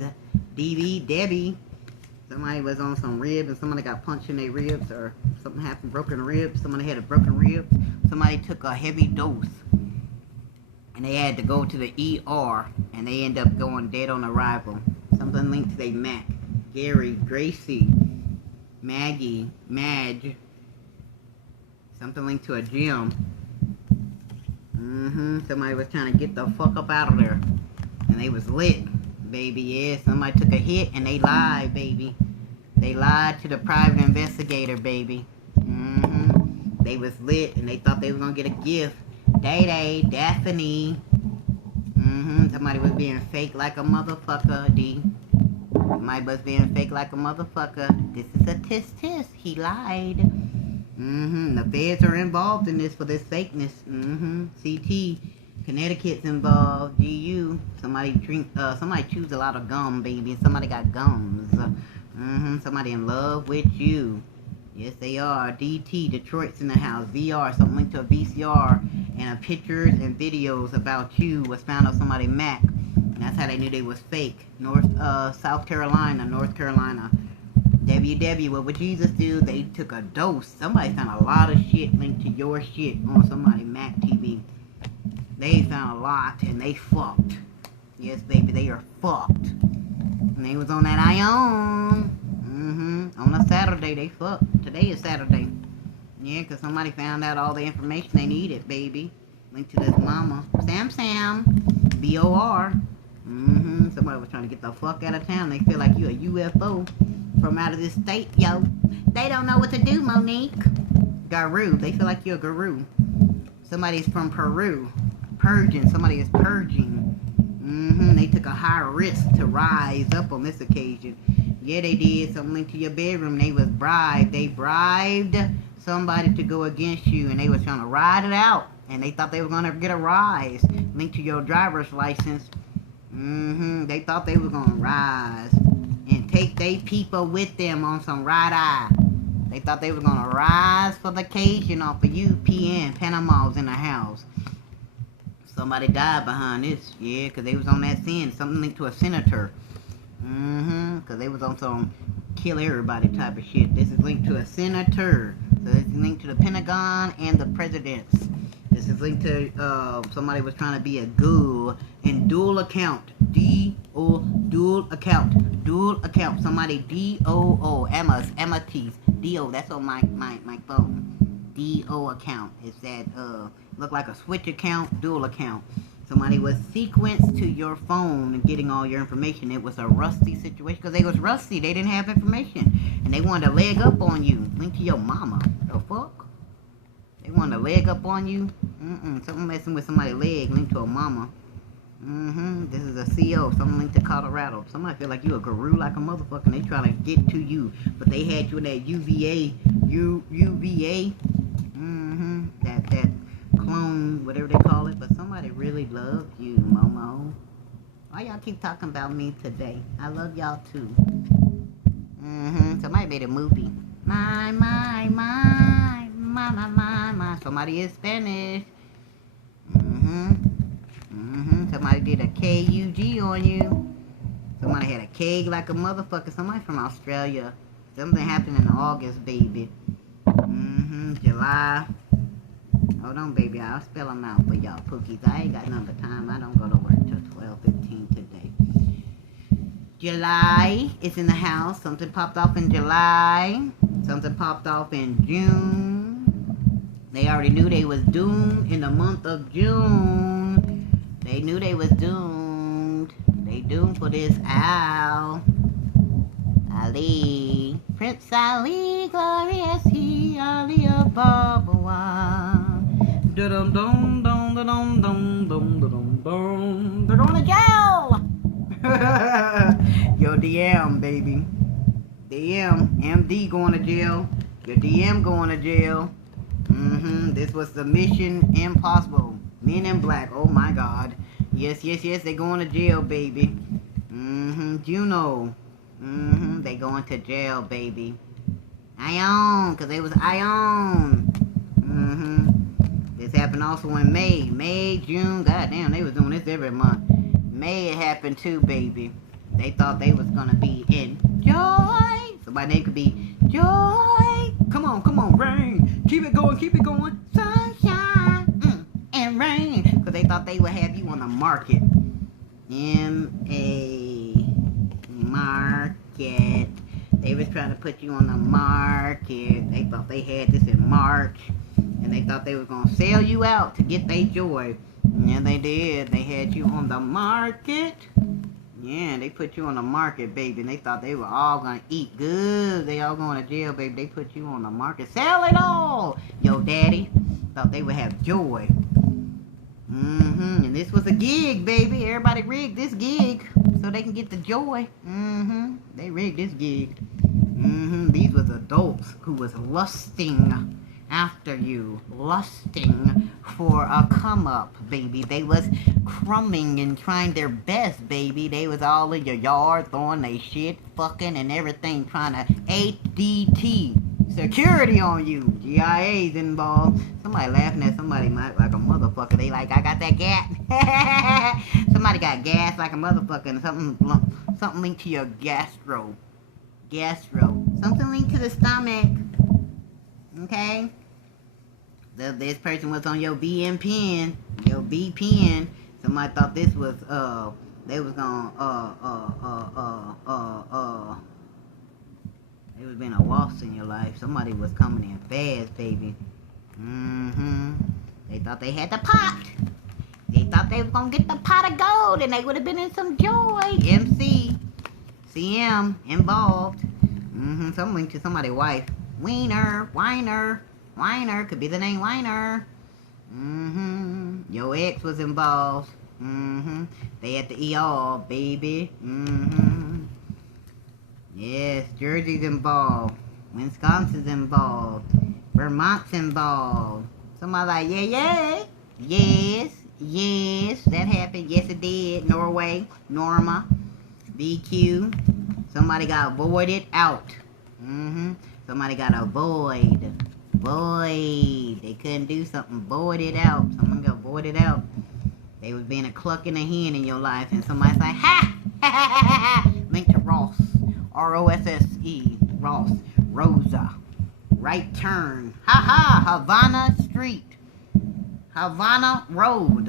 DB, Debbie. Somebody was on some ribs and somebody got punched in their ribs or something happened, broken ribs. Somebody had a broken rib. Somebody took a heavy dose. And they had to go to the ER, and they end up going dead on arrival. Something linked to their Mac. Gary, Gracie, Maggie, Madge. Something linked to a gym. Somebody was trying to get the fuck up out of there. And they was lit, baby, yeah. Somebody took a hit, and they lied, baby. They lied to the private investigator, baby. They was lit, and they thought they were gonna get a gift. Day-Day, Daphne. Somebody was being fake like a motherfucker, D. Somebody was being fake like a motherfucker. This is a tisk. He lied. The feds are involved in this for this fakeness. CT. Connecticut's involved. GU. Somebody chews a lot of gum, baby. Somebody got gums. Somebody in love with you. Yes, they are. DT, Detroit's in the house. VR, something linked to a VCR. And pictures and videos about you was found on somebody's Mac. And that's how they knew they was fake. South Carolina, North Carolina. WW, what would Jesus do? They took a dose. Somebody found a lot of shit linked to your shit on somebody's Mac TV. They found a lot and they fucked. Yes, baby, they are fucked. And they was on that Ion. On a Saturday, they fucked. Today is Saturday. Yeah, because somebody found out all the information they needed, baby. Linked to this mama. Sam. BOR. Somebody was trying to get the fuck out of town. They feel like you a UFO from out of this state, yo. They don't know what to do, Monique. Guru. They feel like you're a guru. Somebody's from Peru. Purging. Somebody is purging. They took a high risk to rise up on this occasion. Yeah, they did. Something linked to your bedroom. They was bribed. They bribed somebody to go against you, and they was trying to ride it out. And they thought they were going to get a rise. Linked to your driver's license. They thought they were going to rise. And take they people with them on some ride-eye. They thought they were going to rise for the occasion off of UPN. Panama's in the house. Somebody died behind this. Yeah, because they was on that sin. Something linked to a senator. Because they was on some kill everybody type of shit. This is linked to a senator. So this is linked to the Pentagon and the presidents. This is linked to somebody was trying to be a ghoul and dual account. Dual account. Somebody D-O-O. Emma T's. D-O. That's on my phone. D-O account. It's that look like a switch account, dual account. Somebody was sequenced to your phone and getting all your information. It was a rusty situation because they was rusty. They didn't have information. And they wanted to leg up on you. Link to your mama. The fuck? They wanted to leg up on you? Something messing with somebody's leg. Linked to a mama. This is a CO. Something linked to Colorado. Somebody feel like you a guru like a motherfucker and they trying to get to you. But they had you in that UVA. That clone, whatever they call it, but somebody really loved you, Momo. Why y'all keep talking about me today? I love y'all too. Somebody made a movie. My. Somebody is Spanish. Somebody did a KUG on you. Somebody had a keg like a motherfucker. Somebody from Australia. Something happened in August, baby. July. Hold on, baby. I'll spell them out for y'all pookies. I ain't got none but time. I don't go to work till 12:15 today. July is in the house. Something popped off in July. Something popped off in June. They already knew they was doomed in the month of June. They knew they was doomed. They doomed for this owl. Ali. Prince Ali, glorious he, Ali of Babylon. Dum dum dum dum dum dum dum dum. They're going to jail. Your DM, baby. DM, MD going to jail. Your DM going to jail. This was the Mission Impossible. Men in Black. Oh my God. Yes, yes, yes. They going to jail, baby. Juno. They going to jail, baby. Ion, cause they was Ion. This happened also in May. May, June. Goddamn, they was doing this every month. May it happened too, baby. They thought they was gonna be in joy. So my name could be Joy. Come on, rain. Keep it going. Sunshine and rain. Cause they thought they would have you on the market. Market. They was trying to put you on the market. They thought they had this in March. And they thought they was gonna sell you out to get their joy. Yeah, they did. They had you on the market. Yeah, they put you on the market, baby. And they thought they were all gonna eat good. They all going to jail, baby. They put you on the market. Sell it all. Yo, daddy thought they would have joy. And this was a gig, baby. Everybody rigged this gig so they can get the joy. They rigged this gig. These was adults who was lusting after you, lusting for a come up, baby. They was crumbing and trying their best, baby. They was all in your yard throwing they shit, fucking and everything, trying to ADT security on you. GIA's involved. Somebody laughing at somebody like a motherfucker. They like, I got that gas. Somebody got gas like a motherfucker and something linked to your gastro. Something linked to the stomach. Okay? This person was on your VPN. Your VPN. Somebody thought this was, they was gonna, it was been a loss in your life. Somebody was coming in fast, baby. They thought they had the pot. They thought they was gonna get the pot of gold and they would have been in some joy. MC. CM involved. Some link to somebody's wife. Whiner. Could be the name Whiner. Your ex was involved. They at the ER, baby. Yes, Jersey's involved. Wisconsin's involved. Vermont's involved. Somebody like, yeah. Yes, that happened. Yes, it did. Norway, Norma, BQ. Somebody got voided out. Somebody got a void. They couldn't do something. Voided out. Someone got voided out. They was being a cluck and a hen in your life, and somebody's like, ha! Link to Ross. ROSSE. Ross. Rosa. Right turn. Havana Street. Havana Road.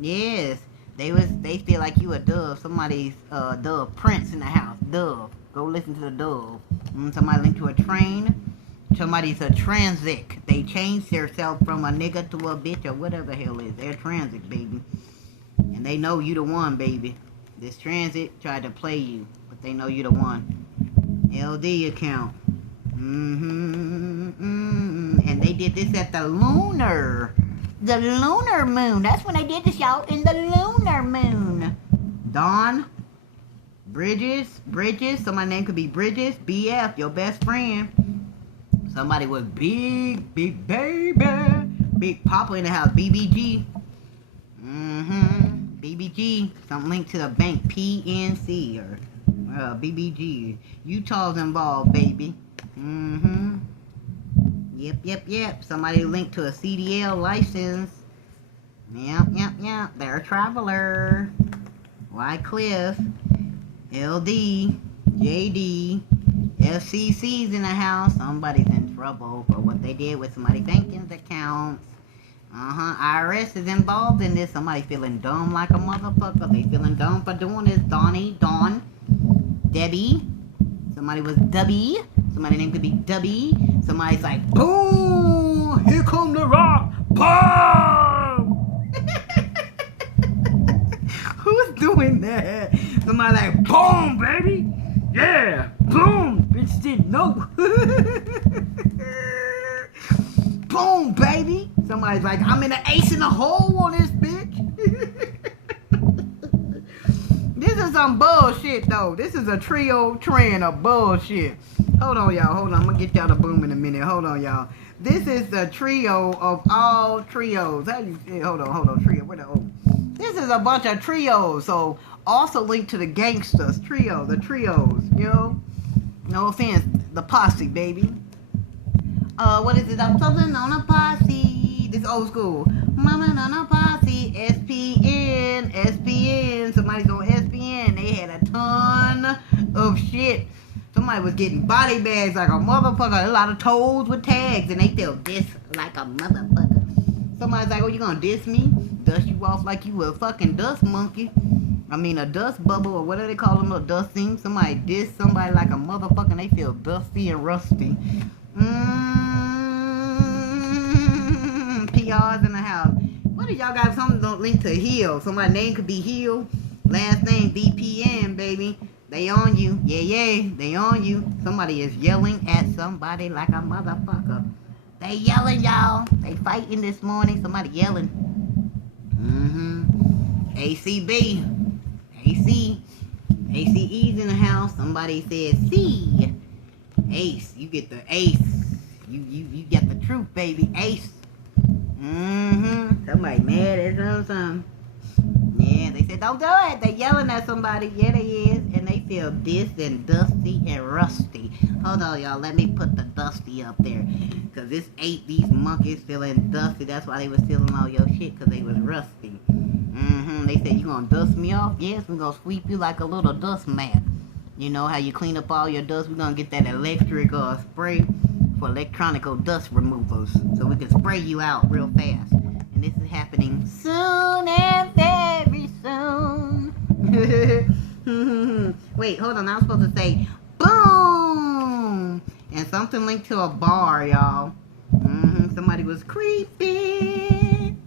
Yes. They feel like you a dove. Somebody's dove Prince in the house. Dove. Go listen to the dove. Somebody linked to a train. Somebody's a transit. They changed themselves from a nigga to a bitch or whatever the hell is. They're transit, baby. And they know you the one, baby. This transit tried to play you, but they know you the one. LD account. And they did this at the lunar moon. That's when they did this, y'all, in the lunar moon. Dawn. Bridges. Somebody's name could be Bridges. BF, your best friend. Somebody was big baby. Big Papa in the house. BBG. BBG. Something linked to the bank. PNC or BBG. Utah's involved, baby. Yep. Somebody linked to a CDL license. Yep. They're a traveler. Wycliffe. LD. JD. FCC's in the house. Somebody's in trouble. trouble for what they did with somebody's banking accounts. IRS is involved in this. Somebody feeling dumb like a motherfucker. They feeling dumb for doing this. Donnie, Dawn, Debbie. Somebody was Dubby. Somebody name could be Dubby. Somebody's like, boom! Here come the rock! Boom! Who's doing that? Somebody like, boom, baby! Yeah! Boom! Bitch didn't know. Boom, baby! Somebody's like, I'm in the ace in the hole on this bitch. This is some bullshit, though. This is a trio trend of bullshit. Hold on, y'all. Hold on. I'm gonna get y'all the boom in a minute. Hold on, y'all. This is the trio of all trios. How you say? Hold on. Trio. Where the oh? This is a bunch of trios. So also linked to the gangsters trio. The trios. You know. No offense. The posse, baby. What is it? I'm something on a posse. This old school. Mama on a posse. SPN. Somebody's on SPN. They had a ton of shit. Somebody was getting body bags like a motherfucker. A lot of toes with tags. And they feel diss like a motherfucker. Somebody's like, oh, you gonna diss me? Dust you off like you a fucking dust monkey. I mean, a dust bubble or whatever they call them. A dusting. Somebody diss somebody like a motherfucker. And they feel dusty and rusty. PR's in the house. What if y'all got something don't link to Hill? Somebody's name could be Hill. Last name VPN, baby. They on you. Yeah. They on you. Somebody is yelling at somebody like a motherfucker. They yelling, y'all. They fighting this morning. Somebody yelling. ACB. ACE's in the house. Somebody said C. Ace. You get the ace. You get the truth, baby. Ace. Somebody mad at something. Yeah, they said, don't do it. They yelling at somebody. Yeah, they is. And they feel dissed and dusty and rusty. Hold on, y'all. Let me put the dusty up there. Because this ate these monkeys feeling dusty. That's why they was stealing all your shit. Because they was rusty. They said, you gonna dust me off? Yes, we're gonna sweep you like a little dust mat. You know how you clean up all your dust? We're gonna get that electric spray for electronical dust removers. So we can spray you out real fast. And this is happening soon and very soon. Wait, hold on. I was supposed to say boom. And something linked to a bar, y'all. Somebody was creeping.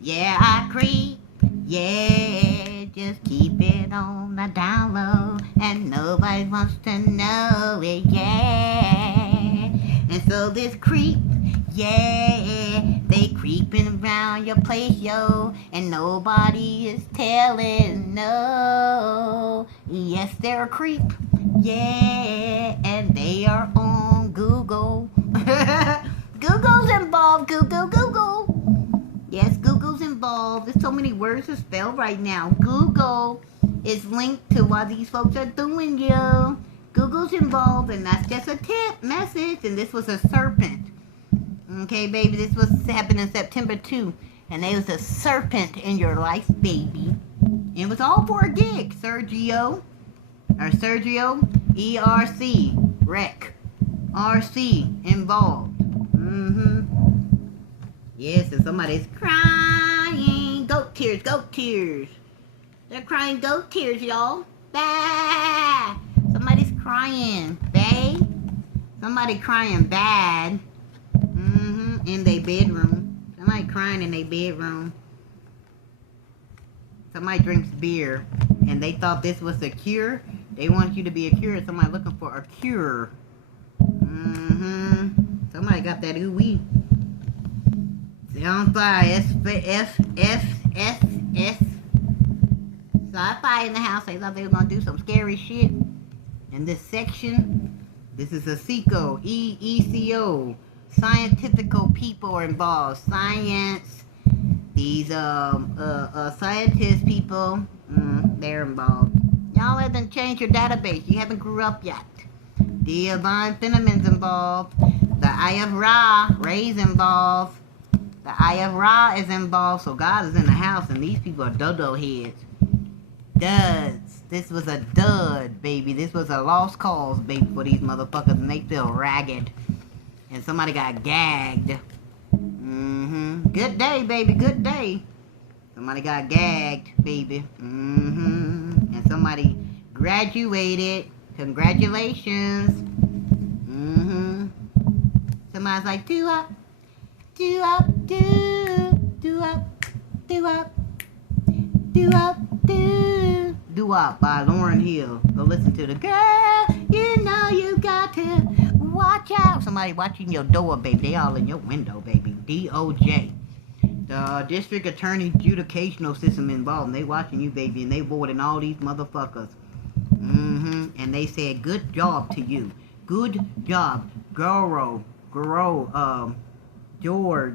Yeah, I creep. Yeah, just keep it on the down low. And nobody wants to know it, yeah. And so this creep, yeah, they creeping around your place, yo. And nobody is telling no. Yes, they're a creep, yeah. And they are on Google. Google's involved, Google. Yes, Google's involved. There's so many words to spell right now. Google is linked to what these folks are doing, yo. Google's involved, and that's just a tip message. And this was a serpent. Okay, baby, this was happened in September 2. And there was a serpent in your life, baby. And it was all for a gig. Sergio, ERC, wreck. RC, involved. Yes, and somebody's crying. Goat tears. They're crying goat tears, y'all. Bah! Somebody's crying. Bae? Somebody crying bad. In their bedroom. Somebody crying in their bedroom. Somebody drinks beer. And they thought this was a cure. They want you to be a cure. Somebody looking for a cure. Somebody got that ooh-wee. On fire, Sci-fi in the house. They thought they were gonna do some scary shit. In this section, this is a SECO, EECO. Scientifical people are involved. Science. These scientist people, they're involved. Y'all haven't changed your database. You haven't grew up yet. Divine Phenomen's involved. The Eye of Ra, Ray's involved. The Eye of Ra is involved, so God is in the house, and these people are dodo heads. Duds. This was a dud, baby. This was a lost cause, baby, for these motherfuckers, and they feel ragged. and somebody got gagged. Good day, baby, good day. Somebody got gagged, baby. And somebody graduated. Congratulations. Somebody's like, do up, do up, do up, do up, do up, do up by Lauryn Hill. Go listen to the girl. You know you got to watch out. Somebody watching your door, baby. They all in your window, baby. DOJ. The district attorney adjudicational system involved. And they watching you, baby, and they boarding all these motherfuckers. And they said, good job to you. Good job, George.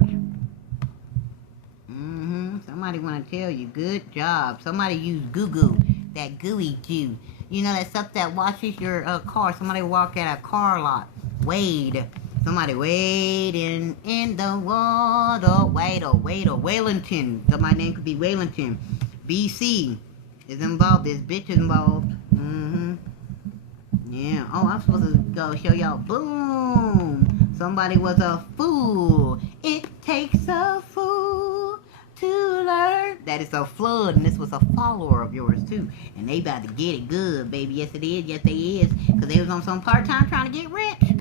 Somebody want to tell you, good job. Somebody use goo-goo, that gooey goo. You know that stuff that washes your car. Somebody walk at a car lot. Wade. Somebody wading in the water. Wellington. Somebody's name could be Wellington. BC is involved. This bitch is involved. Yeah. Oh, I'm supposed to go show y'all. Boom. Somebody was a fool. It takes a fool to learn. That is a flood, and this was a follower of yours too. And they about to get it good, baby. Yes, it is. Yes, they is. Because they was on some part-time trying to get rich.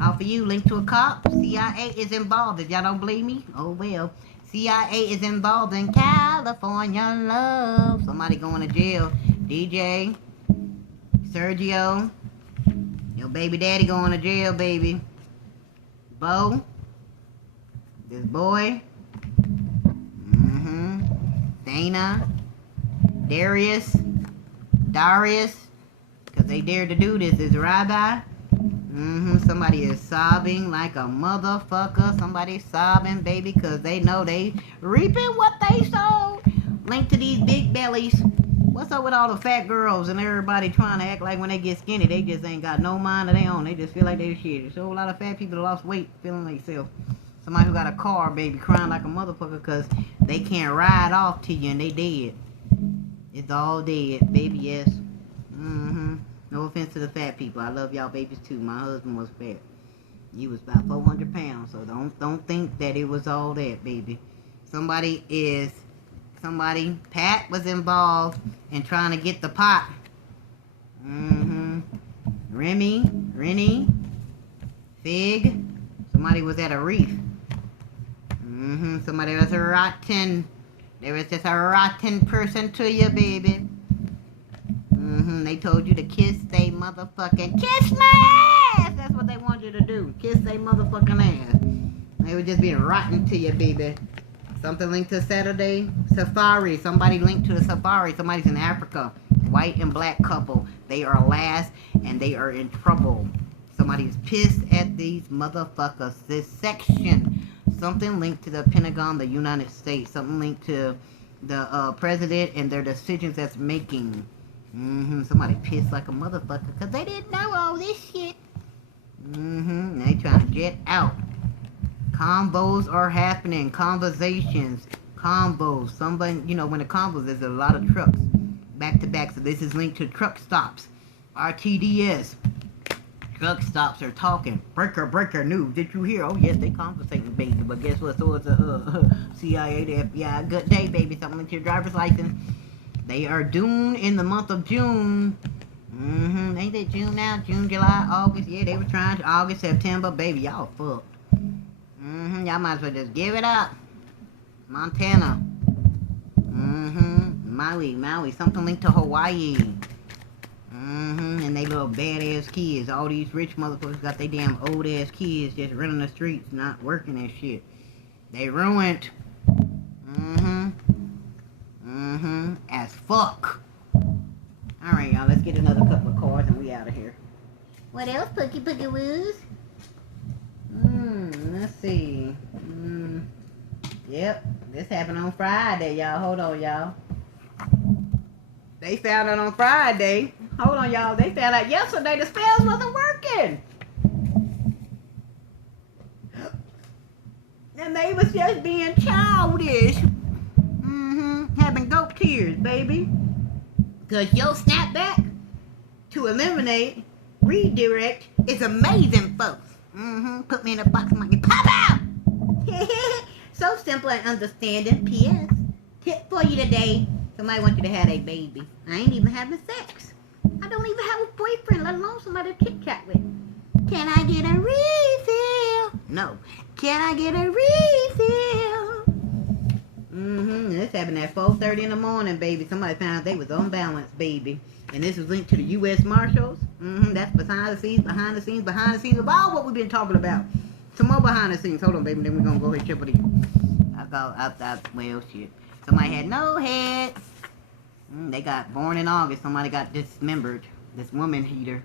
Off of you, link to a cop. CIA is involved. If y'all don't believe me, oh well. CIA is involved in California love. Somebody going to jail. DJ, Sergio, your baby daddy going to jail, baby. Bo, this boy, Dana, Darius, because they dared to do this, is Rabbi. Somebody is sobbing like a motherfucker. Somebody's sobbing, baby, because they know they reaping what they sowed. Link to these big bellies. What's up with all the fat girls and everybody trying to act like when they get skinny, they just ain't got no mind of their own. They just feel like they shit. There's a whole lot of fat people that lost weight feeling like themselves. Somebody who got a car, baby, crying like a motherfucker because they can't ride off to you and they dead. It's all dead, baby, yes. No offense to the fat people. I love y'all babies too. My husband was fat. He was about 400 pounds, so don't think that it was all that, baby. Pat was involved in trying to get the pot. Rennie, Fig. Somebody was at a reef. Somebody was rotten. There was just a rotten person to you, baby. They told you to kiss they motherfucking kiss my ass. That's what they want you to do. Kiss they motherfucking ass. They were just being rotten to you, baby. Something linked to Saturday Safari. Somebody linked to the safari. Somebody's in Africa. White and black couple. They are last and they are in trouble. Somebody's pissed at these motherfuckers. This section. Something linked to the Pentagon, the United States. Something linked to the president and their decisions that's making. Somebody pissed like a motherfucker because they didn't know all this shit. They trying to get out. Combos are happening. Conversations. Combos. Somebody, you know, when the combos, there's a lot of trucks back to back. So this is linked to truck stops. RTDS. Truck stops are talking. Breaker news. Did you hear? Oh, yes, they conversating, baby. But guess what? So it's the CIA, the FBI. Good day, baby. Something linked to your driver's license. They are doomed in the month of June. Ain't it June now? June, July, August. Yeah, they were trying to. August, September. Baby, y'all fucked. Y'all might as well just give it up. Montana. Maui. Something linked to Hawaii. And they little badass kids. All these rich motherfuckers got they damn old ass kids just running the streets, not working and shit. They ruined. As fuck. Alright, y'all, let's get another couple of cards and we out of here. What else, Pookie Woos? Let's see. Yep, this happened on Friday, y'all. Hold on, y'all. They found it on Friday. Hold on, y'all. They found out yesterday the spells wasn't working. And they was just being childish. Having goat tears, baby. Because your snapback to eliminate, redirect is amazing, folks. Put me in a box, monkey. Pop out! So simple and understanding. P.S. Tip for you today. Somebody wants you to have a baby. I ain't even having sex. I don't even have a boyfriend, let alone somebody to chit chat with. Can I get a refill? No. Can I get a refill? This happened at 4:30 in the morning, baby. Somebody found out they was unbalanced, baby. And this was linked to the U.S. Marshals. That's behind the scenes of all what we've been talking about. Some more behind the scenes. Hold on, baby. Then we're going to go ahead and chip it in. Well, shit. Somebody had no head. They got born in August. Somebody got dismembered. This woman hater.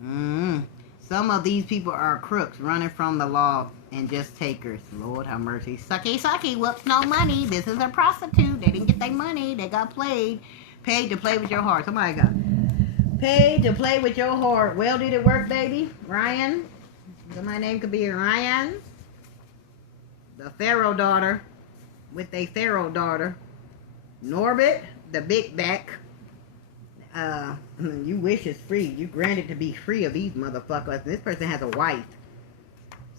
Some of these people are crooks running from the law and just takers. Lord have mercy. Sucky, sucky. Whoops, no money. This is a prostitute. They didn't get their money. They got played. Paid to play with your heart. Somebody got paid to play with your heart. Well, did it work, baby? Ryan? My name could be Ryan. The Pharaoh daughter. With a Pharaoh daughter. Norbert, the big back. You wish is free. You granted to be free of these motherfuckers. This person has a wife.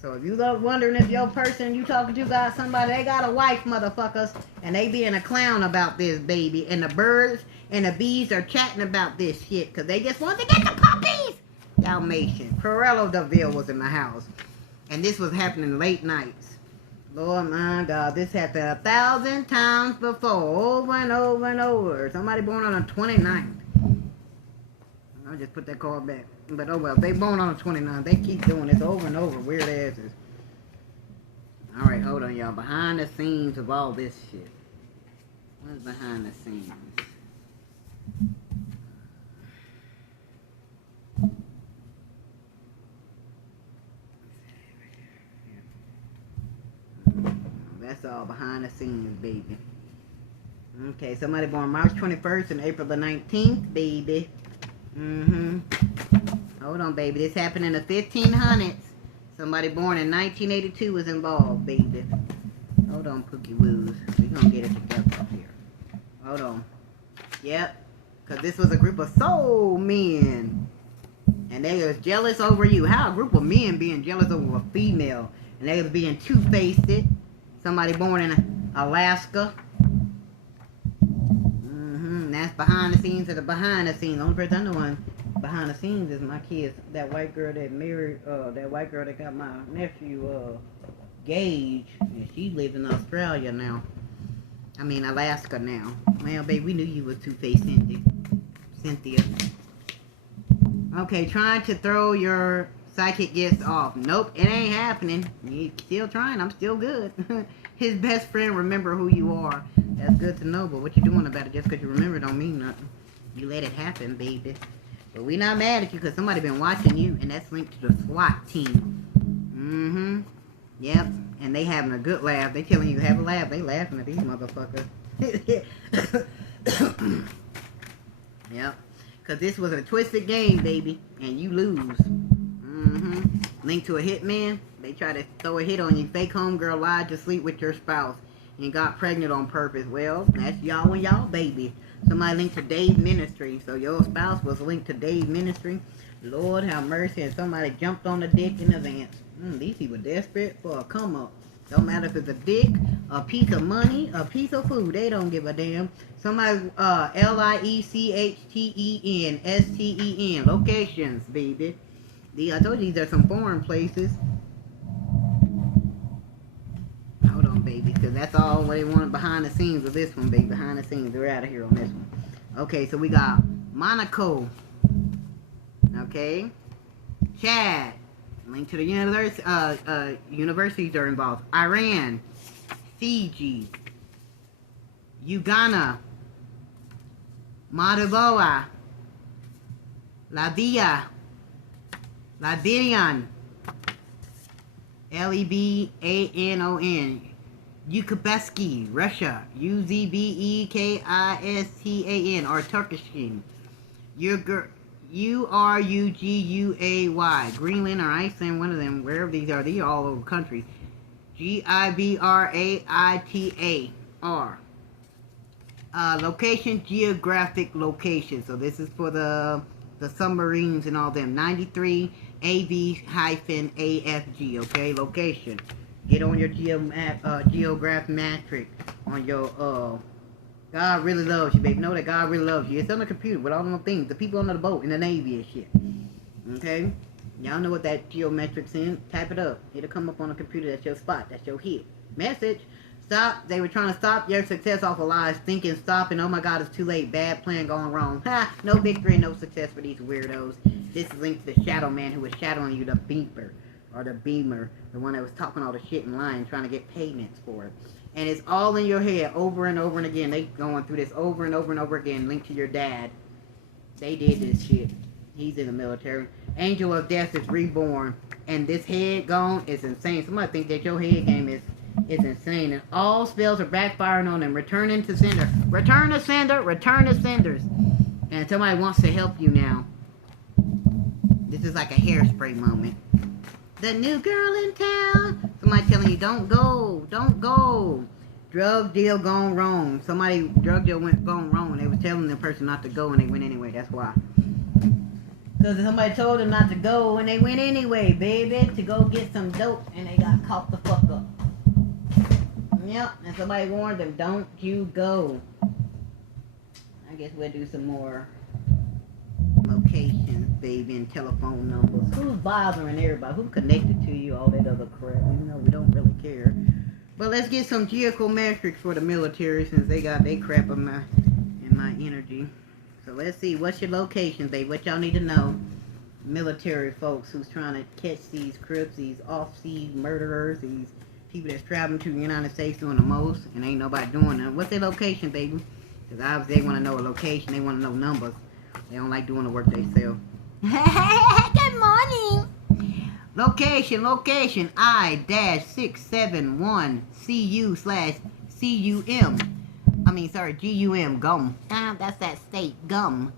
So if you love wondering if your person you talking to got somebody, they got a wife, motherfuckers. And they being a clown about this, baby. And the birds and the bees are chatting about this shit. Because they just want to get the puppies. Dalmatian. Corello DeVille was in the house. And this was happening late nights. Lord, my God, this happened 1,000 times before, over and over and over. Somebody born on the 29th. I'll just put that card back. But oh well, they born on the 29th. They keep doing this over and over, weird asses. Alright, hold on, y'all. Behind the scenes of all this shit. What's behind the scenes? That's all behind the scenes, baby. Okay, somebody born March 21st and April the 19th, baby. Hold on, baby. This happened in the 1500s. Somebody born in 1982 was involved, baby. Hold on, Pookie Woos. We're gonna get it together up here. Hold on. Yep. Because this was a group of soul men. And they was jealous over you. How a group of men being jealous over a female? And they was being two-faced. Somebody born in Alaska. That's behind the scenes of the behind the scenes. The only person I know on behind the scenes is my kids. That white girl that married, that white girl that got my nephew, Gage. And she lives in Australia now. I mean, Alaska now. Well, babe, we knew you was two-faced, Cynthia. Okay, trying to throw your psychic gifts off. Nope, it ain't happening. You still trying. I'm still good. His best friend remember who you are. That's good to know, but what you doing about it just because you remember don't mean nothing. You let it happen, baby. But we not mad at you because somebody been watching you, and that's linked to the SWAT team. Yep, and they having a good laugh. They telling you have a laugh. They laughing at these motherfuckers. Yep, because this was a twisted game, baby, and you lose. Linked to a hitman. They try to throw a hit on you. Fake homegirl lied to sleep with your spouse and got pregnant on purpose. Well, that's y'all and y'all, baby. Somebody linked to Dave's ministry. So your spouse was linked to Dave's ministry. Lord have mercy. And somebody jumped on the dick in advance. These people desperate for a come up. Don't matter if it's a dick, a piece of money, a piece of food. They don't give a damn. Somebody, LIECHTENSTEN. Locations, baby. I told you these are some foreign places. Hold on, baby, because that's all what they wanted behind the scenes of this one, baby. Behind the scenes, we're out of here on this one. Okay, so we got Monaco. Okay. Chad. Link to the universities are involved. Iran. Fiji. Uganda. Moldova. Latvia. Liberian. Lebanon. Uzbekistan, Russia. Uzbekistan, or Turkish. Uruguay, Greenland or Iceland, one of them, wherever these are all over countries. Gibraltar. Location, geographic location. So this is for the submarines and all them. 93 AV-AFG, okay? Location. Get on your geograph matrix on your, God really loves you, baby. Know that God really loves you. It's on the computer with all them things. The people under the boat in the Navy and shit. Okay? Y'all know what that geometric's in. Type it up. It'll come up on the computer. That's your spot. That's your hit. Message. Stop. They were trying to stop your success off of lies. Thinking stop and oh my God, it's too late. Bad plan going wrong. Ha! No victory and no success for these weirdos. This is linked to the shadow man who was shadowing you, the beeper. Or the beamer. The one that was talking all the shit and lying, trying to get payments for it. And it's all in your head over and over and again. They going through this over and over and over again. Linked to your dad. They did this shit. He's in the military. Angel of Death is reborn. And this head gone is insane. Somebody think that your head game is insane. And all spells are backfiring on them. Returning to sender. Return to sender. Return to senders. And somebody wants to help you now. This is like a hairspray moment. The new girl in town. Somebody telling you, don't go. Don't go. Drug deal gone wrong. Somebody, drug deal gone wrong. They was telling the person not to go and they went anyway. That's why. Because somebody told them not to go and they went anyway, baby. To go get some dope and they got caught the fuck up. Yep. And somebody warned them, don't you go. I guess we'll do some more locations, baby, and telephone numbers. Who's bothering everybody? Who's connected to you? All that other crap. Even though we don't really care. But let's get some geometrics for the military since they got their crap in my energy. So let's see. What's your location, baby? What y'all need to know? Military folks who's trying to catch these crips, these off-sea murderers, these people that's traveling to the United States doing the most, and ain't nobody doing that. What's their location, baby? Because obviously they want to know a location. They want to know numbers. They don't like doing the work they sell. Good morning. Location. I-671 CU/CUM. GUM. Gum. That's that state. Gum.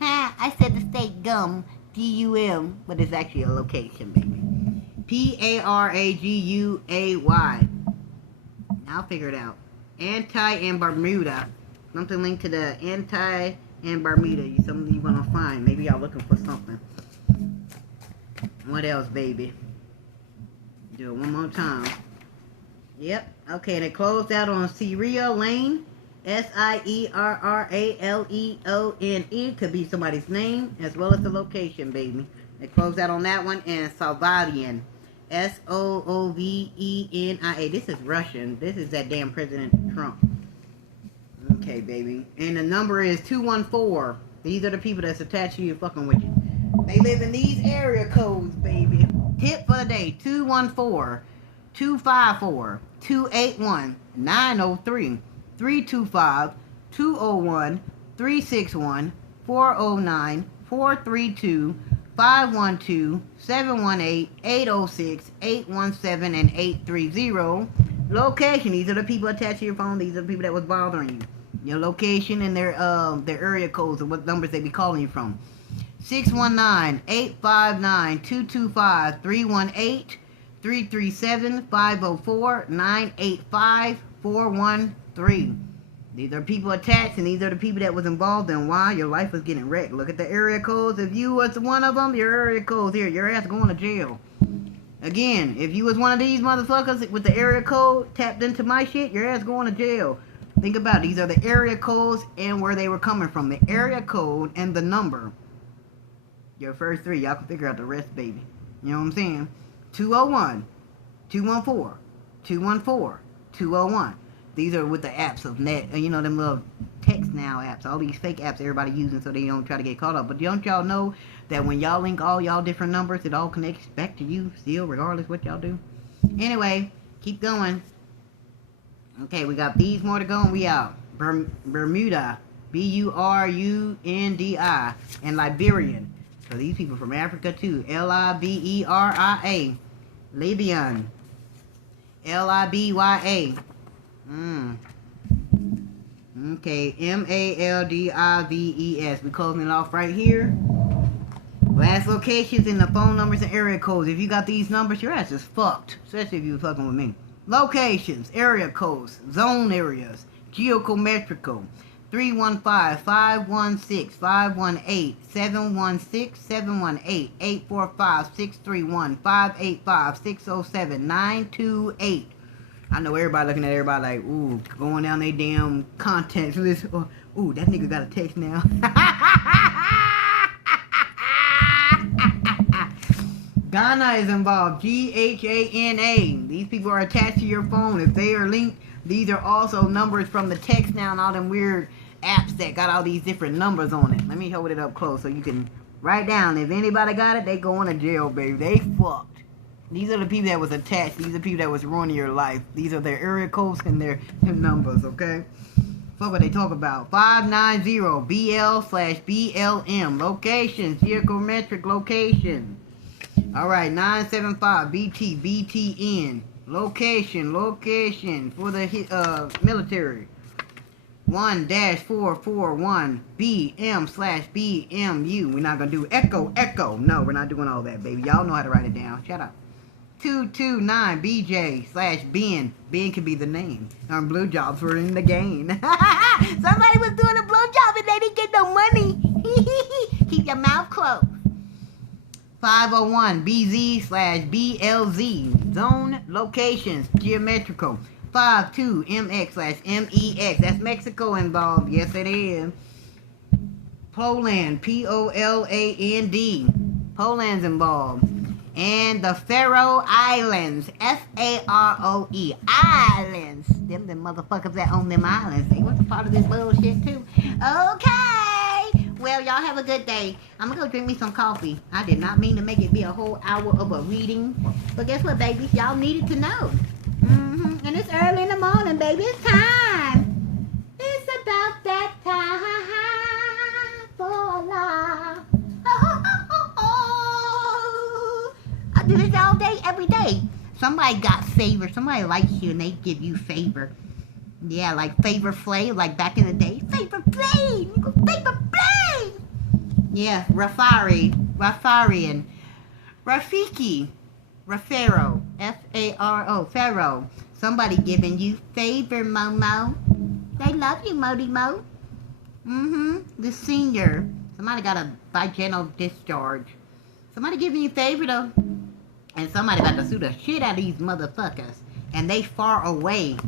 I said the state gum. GUM. But it's actually a location, baby. PARAGUAY. I'll figure it out. Anti and Bermuda. Something linked to the Anti and Bermuda. Something you want to find. Maybe y'all looking for something. What else, baby? Do it one more time. Yep. Okay, and it closed out on Sierra Lane. SIERRALEONE. Could be somebody's name as well as the location, baby. They closed out on that one. And Salvadian. SOOVENIA. This is Russian. This is that damn President Trump. Okay, baby. And the number is 214. These are the people that's attached to you fucking with you. They live in these area codes, baby. Tip for the day. 214-254-281-903. 325-201-361-409-432-512-718-806-817 and 830. Location. These are the people attached to your phone. These are the people that was bothering you. Your location and their area codes and what numbers they be calling you from. 619-859-225-318 337-504-985-413. These are people attached, and these are the people that was involved in why your life was getting wrecked. Look at the area codes. If you was one of them, your area codes here. Your ass going to jail. Again, if you was one of these motherfuckers with the area code tapped into my shit, your ass going to jail. Think about it. These are the area codes and where they were coming from. The area code and the number. Your first three. Y'all can figure out the rest, baby. You know what I'm saying? 201, 214, 214, 201. These are with the apps of net. You know, them little text now apps. All these fake apps everybody using so they don't try to get caught up. But don't y'all know that when y'all link all y'all different numbers, it all connects back to you still, regardless what y'all do? Anyway, keep going. Okay, we got these more to go and we out. Bermuda. BURUNDI. And Liberian. So these people from Africa too. LIBERIA. Libyan. LIBYA. Okay, MALDIVES. We're closing it off right here. Last locations and the phone numbers and area codes. If you got these numbers, your ass is fucked. Especially if you were fucking with me. Locations, area codes, zone areas, geometrical, 315-516-518-716-718-845-631-585-607-928. I know everybody looking at everybody like, ooh, going down their damn contacts list. Ooh, that nigga got a text now. Ghana is involved. Ghana. These people are attached to your phone. If they are linked, these are also numbers from the text now and all them weird apps that got all these different numbers on it. Let me hold it up close so you can write down. If anybody got it, they going to jail, baby. They fucked. These are the people that was attached. These are the people that was ruining your life. These are their area codes and their numbers, okay? Fuck what they talk about. 590-BL/BLM. Locations. Geometric location. Alright, 975-BTN. Location for the military. 1-441-BM/BMU. We're not gonna do echo. No, we're not doing all that, baby. Y'all know how to write it down. Shut up. 229-BJ/Ben. Ben could be the name. Our blue jobs were in the game. Somebody was doing a blow job and they didn't get no money. Keep your mouth closed. 501-BZ/BLZ. Zone locations. Geometrical. 52-MX/MEX. That's Mexico involved. Yes, it is. Poland. POLAND. Poland's involved. And the Faroe Islands. FAROE. Islands. Them motherfuckers that own them islands. They was a part of this bullshit too. Okay. Well, y'all have a good day. I'm gonna go drink me some coffee. I did not mean to make it be a whole hour of a reading. But guess what, babies? Y'all needed to know. And it's early in the morning, baby. It's time. It's about that time for love. I do this all day, every day. Somebody got favor. Somebody likes you and they give you favor. Yeah, like Favor Flav, like back in the day. Favor Flav! Favor Flav! Yeah, Rafarian. Rafiki. Rafaro. F-A-R-O. Pharaoh. Somebody giving you favor, Momo. They love you, Modi Mo. The senior. Somebody got a vaginal discharge. Somebody giving you favor, though. And somebody about to sue the shit out of these motherfuckers. And they far away.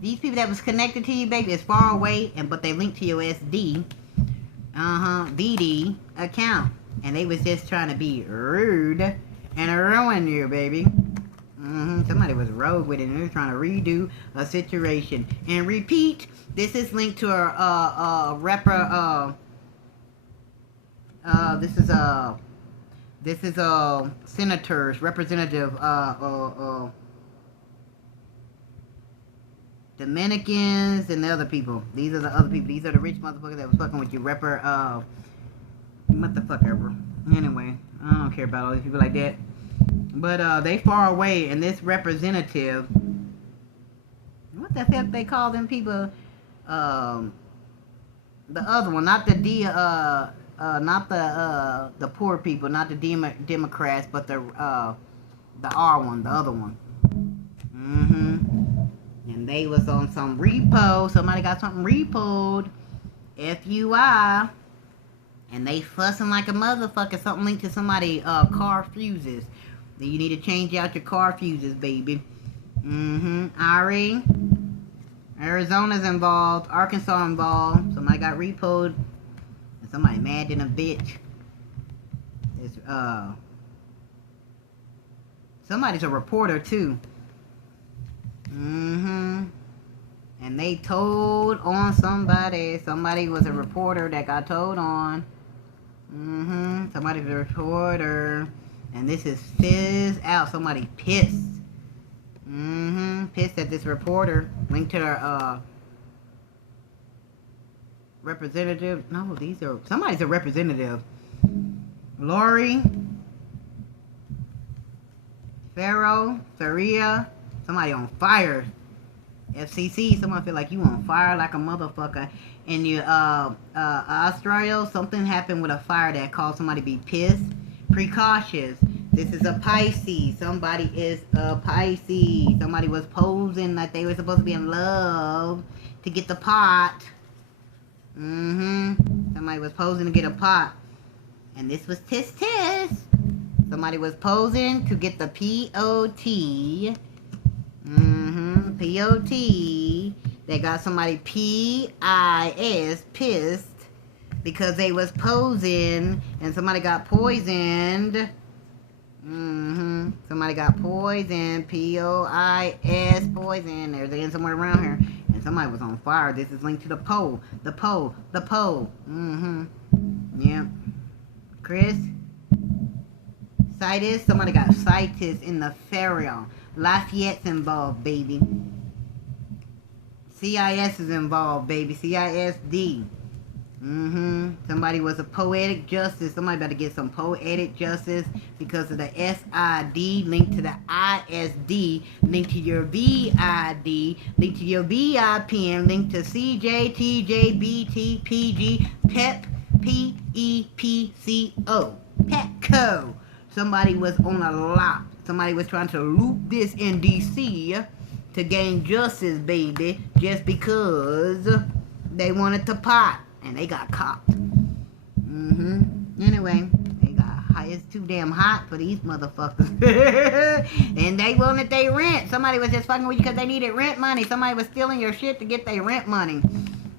These people that was connected to you, baby, is far away, but they linked to your SD. DD account. And they was just trying to be rude and ruin you, baby. Somebody was rogue with it and they were trying to redo a situation. And repeat, this is linked to a this is senators, representative, Dominicans and the other people. These are the other people. These are the rich motherfuckers that was fucking with you. What the fuck ever. Anyway, I don't care about all these people like that. But they far away, and this representative, what the fuck they call them people? The other one, not the the poor people, not the Democrats, but the R one, the other one. And they was on some repo. Somebody got something repoed. FUI. And they fussing like a motherfucker. Something linked to somebody car fuses. You need to change out your car fuses, baby. Ari. Arizona's involved. Arkansas involved. Somebody got repoed. And somebody mad than a bitch. It's, somebody's a reporter, too. And they told on somebody. Somebody was a reporter that got told on. Somebody's a reporter. And this is fizz out. Somebody pissed. Pissed at this reporter. Linked to their representative. No, these are... Somebody's a representative. Lori. Pharaoh. Faria. Somebody on fire. FCC, someone feel like you on fire like a motherfucker. In your Australia, something happened with a fire that caused somebody to be pissed. Precautions. This is a Pisces. Somebody is a Pisces. Somebody was posing like they were supposed to be in love to get the pot. Somebody was posing to get a pot. And this was tisk tisk. Somebody was posing to get the P-O-T. P-O-T. They got somebody P-I-S, pissed, because they was posing, and somebody got poisoned. Somebody got poisoned, P-O-I-S, poison. They're in somewhere around here. And somebody was on fire. This is linked to the pole. The pole. The pole. Yep. Chris? Citus? Somebody got citus in the Pharaoh. Lafayette's involved, baby. CIS is involved, baby. CISD. Somebody was a poetic justice. Somebody better get some poetic justice because of the SID linked to the ISD, linked to your VID, linked to your VIPN, linked to CJ, TJ, BT, PG, PEP, PEPCO. PEPCO. Somebody was on a lot. Somebody was trying to loop this in DC to gain justice, baby, just because they wanted to pot. And they got caught. Anyway, they got hot. It's too damn hot for these motherfuckers. And they wanted their rent. Somebody was just fucking with you because they needed rent money. Somebody was stealing your shit to get their rent money.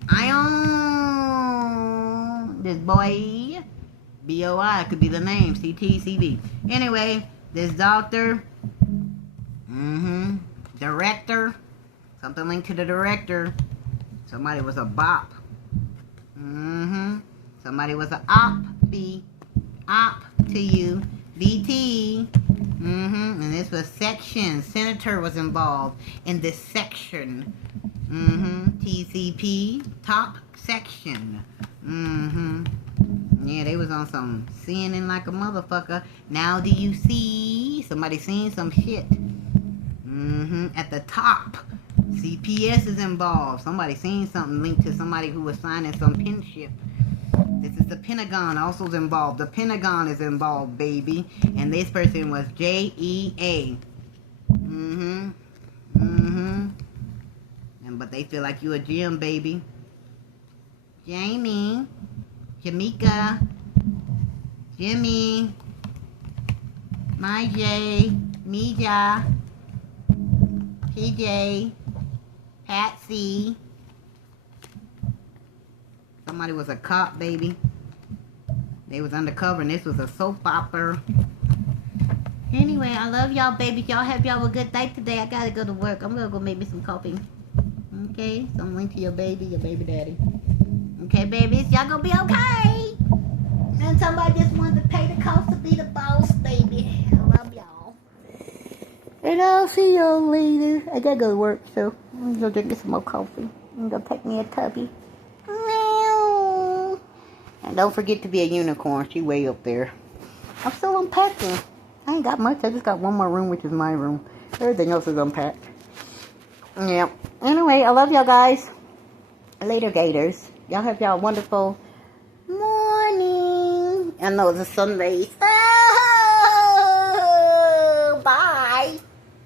I own this boy. B-O-I could be the name. CTCV. Anyway, this doctor. Director. Something linked to the director. Somebody was a bop. Somebody was an op to you. BT. And this was section. Senator was involved in this section. TCP. Top section. Yeah, they was on some CNN like a motherfucker. Now do you see? Somebody seen some shit. At the top. CPS is involved. Somebody seen something linked to somebody who was signing some pinship. This is the Pentagon also is involved. The Pentagon is involved, baby. And this person was JEA. But they feel like you a Jim, baby. Jamie. Jamaica. Jimmy. My J. Mija. PJ. Patsy. Somebody was a cop, baby. They was undercover and this was a soap opera. Anyway, I love y'all, baby. Y'all have y'all a good day today. I gotta go to work. I'm gonna go make me some coffee. Okay? So I'm linked to your baby daddy. Okay, babies? Y'all gonna be okay? And somebody just wanted to pay the cost to be the boss, baby. I love y'all. And I'll see y'all later. I gotta go to work, so I'm gonna go drink some more coffee. I'm gonna take me a tubby. And don't forget to be a unicorn. She way up there. I'm still unpacking. I ain't got much. I just got one more room, which is my room. Everything else is unpacked. Yeah. Anyway, I love y'all guys. Later, Gators. Y'all have y'all a wonderful morning. I know it's a Sunday.